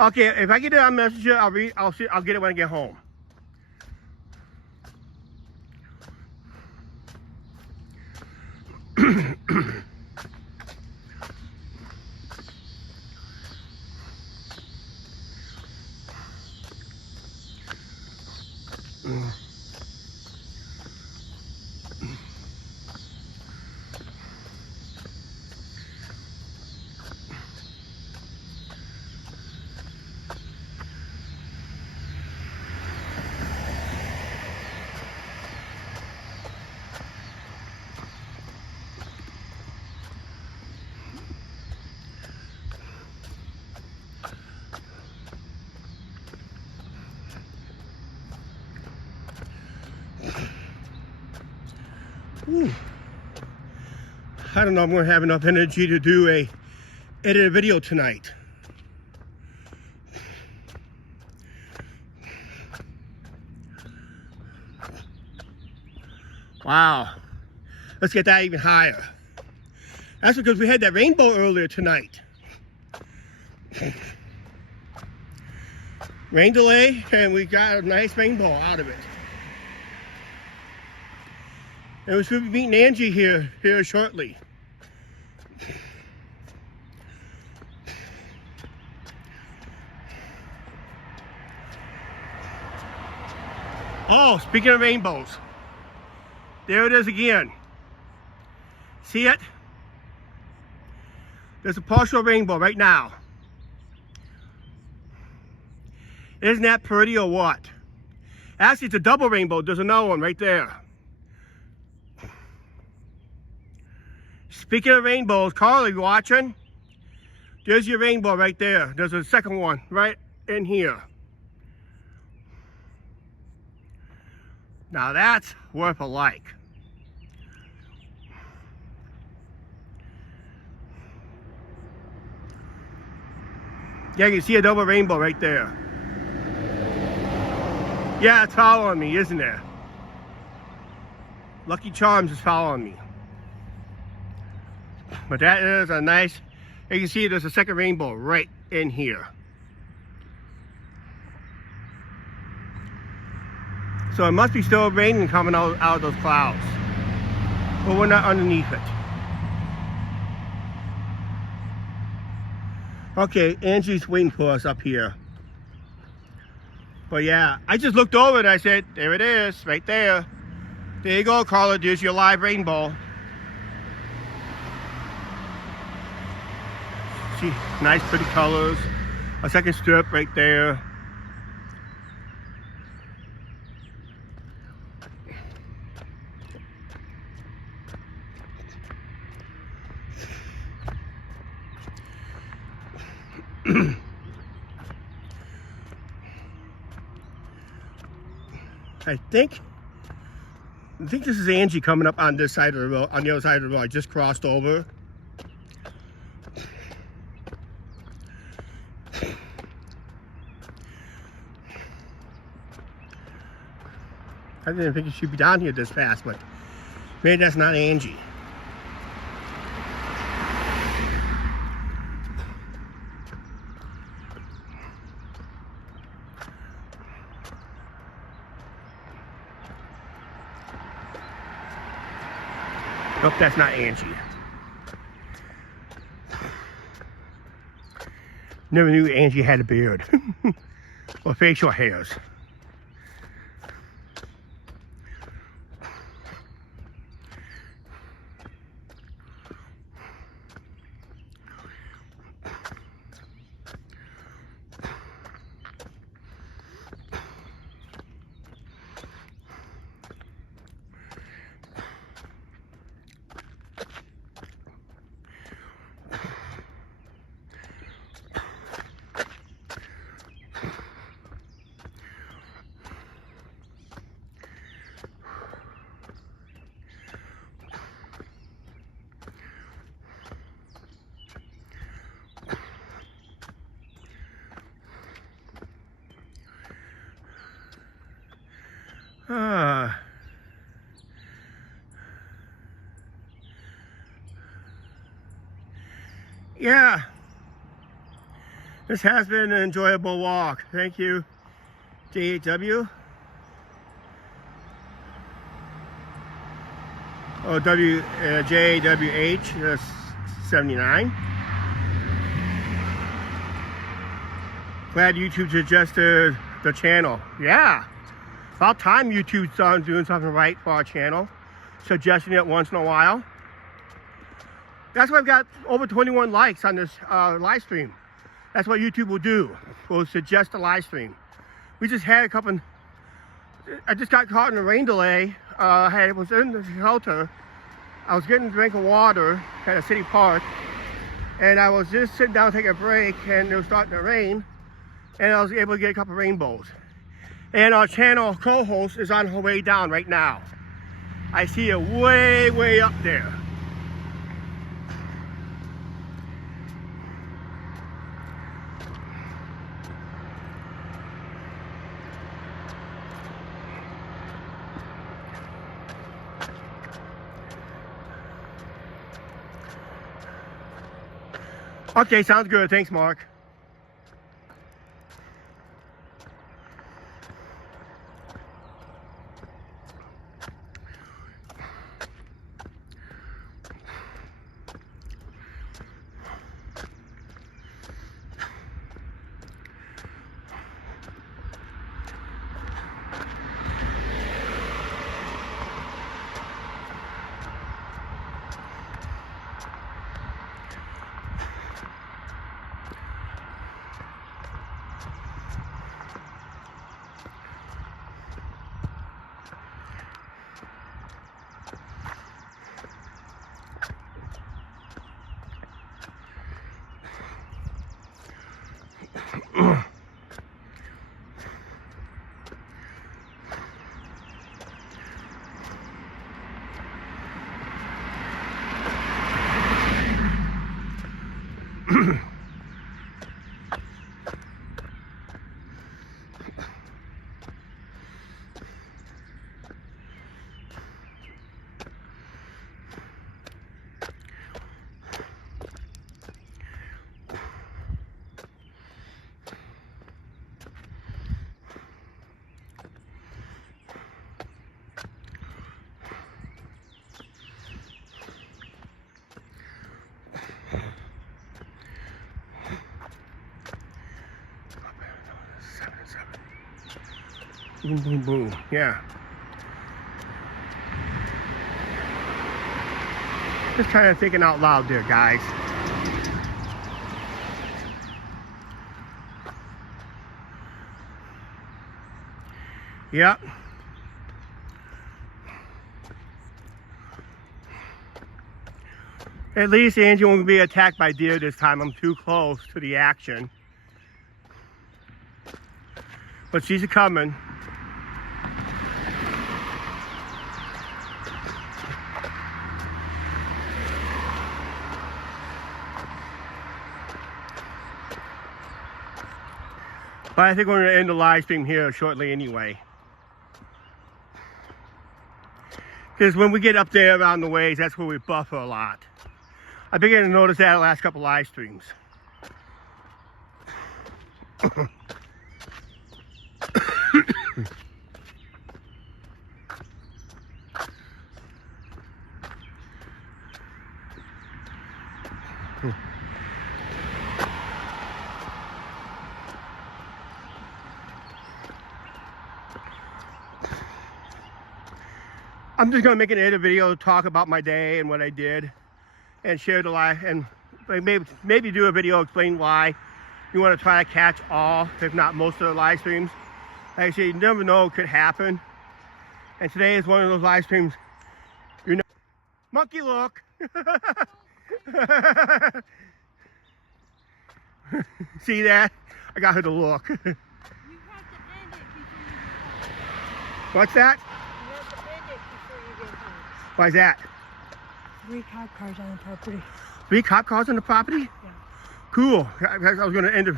Okay, if I get it on Messenger, I'll get it when I get home. I don't know if I'm going to have enough energy to do edit a video tonight. Wow. Let's get that even higher. That's because we had that rainbow earlier tonight. Rain delay, and we got a nice rainbow out of it. And we should be meeting Angie here shortly. Oh, speaking of rainbows, there it is again. See it? There's a partial rainbow right now. Isn't that pretty or what? Actually, it's a double rainbow. There's another one right there. Speaking of rainbows, Carly, you watching? There's your rainbow right there. There's a second one right in here. Now that's worth a like. Yeah, you can see a double rainbow right there. Yeah, it's following me, isn't it? Lucky Charms is following me. But that is a nice, you can see there's a second rainbow right in here. So it must be still raining coming out of those clouds. But we're not underneath it. Okay, Angie's waiting for us up here. But yeah, I just looked over and I said, there it is, right there. There you go, Carla, there's your live rainbow. See, nice pretty colors. A second strip right there. I think this is Angie coming up on this side of the road, on the other side of the road. I just crossed over. I didn't think it should be down here this fast, but maybe that's not Angie. Nope, that's not Angie. Never knew Angie had a beard or facial hairs. Yeah, this has been an enjoyable walk. Thank you, JW. Oh, JWH 79. Glad YouTube suggested the channel. Yeah, about time YouTube started doing something right for our channel, suggesting it once in a while. That's why I've got over 21 likes on this live stream. That's what YouTube will do. Will suggest a live stream. We just had a couple. I just got caught in a rain delay. I was in the shelter. I was getting a drink of water at a city park, and I was just sitting down taking a break, and it was starting to rain, and I was able to get a couple of rainbows. And our channel co-host is on her way down right now. I see her way, way up there. Okay, sounds good. Thanks, Mark. Boom, boom, boom. Yeah. Just kind of thinking out loud there, guys. Yep. At least Angie won't be attacked by deer this time. I'm too close to the action. But she's coming. But I think we're going to end the live stream here shortly anyway. Because when we get up there around the ways, that's where we buffer a lot. I've been getting to notice that the last couple live streams. I'm just gonna make an edit video to talk about my day and what I did, and share the live, and maybe do a video explain why you want to try to catch all, if not most of the live streams. Actually, you never know what could happen, and today is one of those live streams. You know, monkey look. See that? I got her to look. You have to end it before you get home. What's that? You have to end it before you get home. Why's that? 3 cop cars on the property. 3 cop cars on the property? Yeah. Cool. I was going to end it.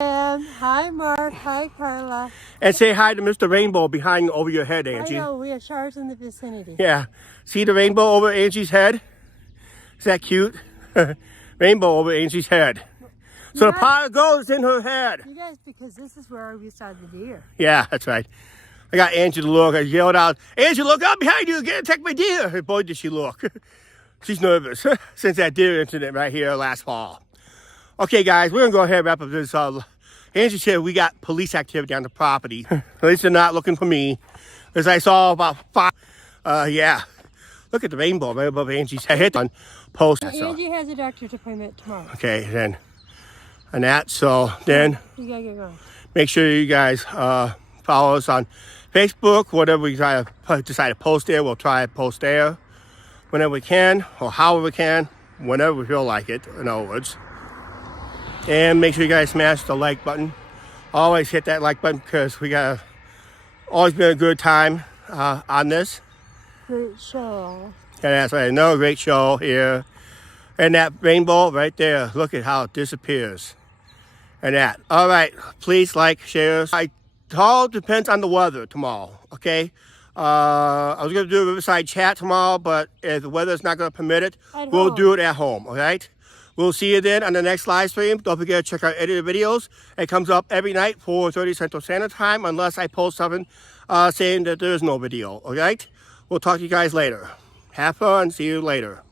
Hi, Mark. Hi, Carla. And say hi to Mr. Rainbow behind over your head, Angie. I know, we have showers in the vicinity. Yeah. See the rainbow over Angie's head? Is that cute? Rainbow over Angie's head. So the pot of gold is in her head. You guys, because this is where we saw the deer. Yeah, that's right. I got Angie to look. I yelled out, Angie, look up behind you. Get attack my deer. And boy, did she look. She's nervous since that deer incident right here last fall. Okay, guys, we're going to go ahead and wrap up this. Angie said we got police activity on the property. At least they're not looking for me. As I saw about 5. Yeah. Look at the rainbow right above Angie's head on post. Angie has a doctor's appointment tomorrow. Okay, then. And that, so then You gotta get going. make sure you guys follow us on Facebook. Whatever we decide to post there, we'll try to post there whenever we can, or however we can, whenever we feel like it, in other words. And make sure you guys smash the like button. Always hit that like button, because we got always been a good time on this. Great show. And that's right, another great show here. And that rainbow right there, look at how it disappears. And that. All right, please like, share. It all depends on the weather tomorrow, okay? I was going to do a Riverside chat tomorrow, but if the weather's not going to permit it, we'll do it at home, all right? We'll see you then on the next live stream. Don't forget to check out edited videos. It comes up every night, 4:30 Central Standard Time, unless I post something saying that there is no video, all right? We'll talk to you guys later. Have fun. See you later.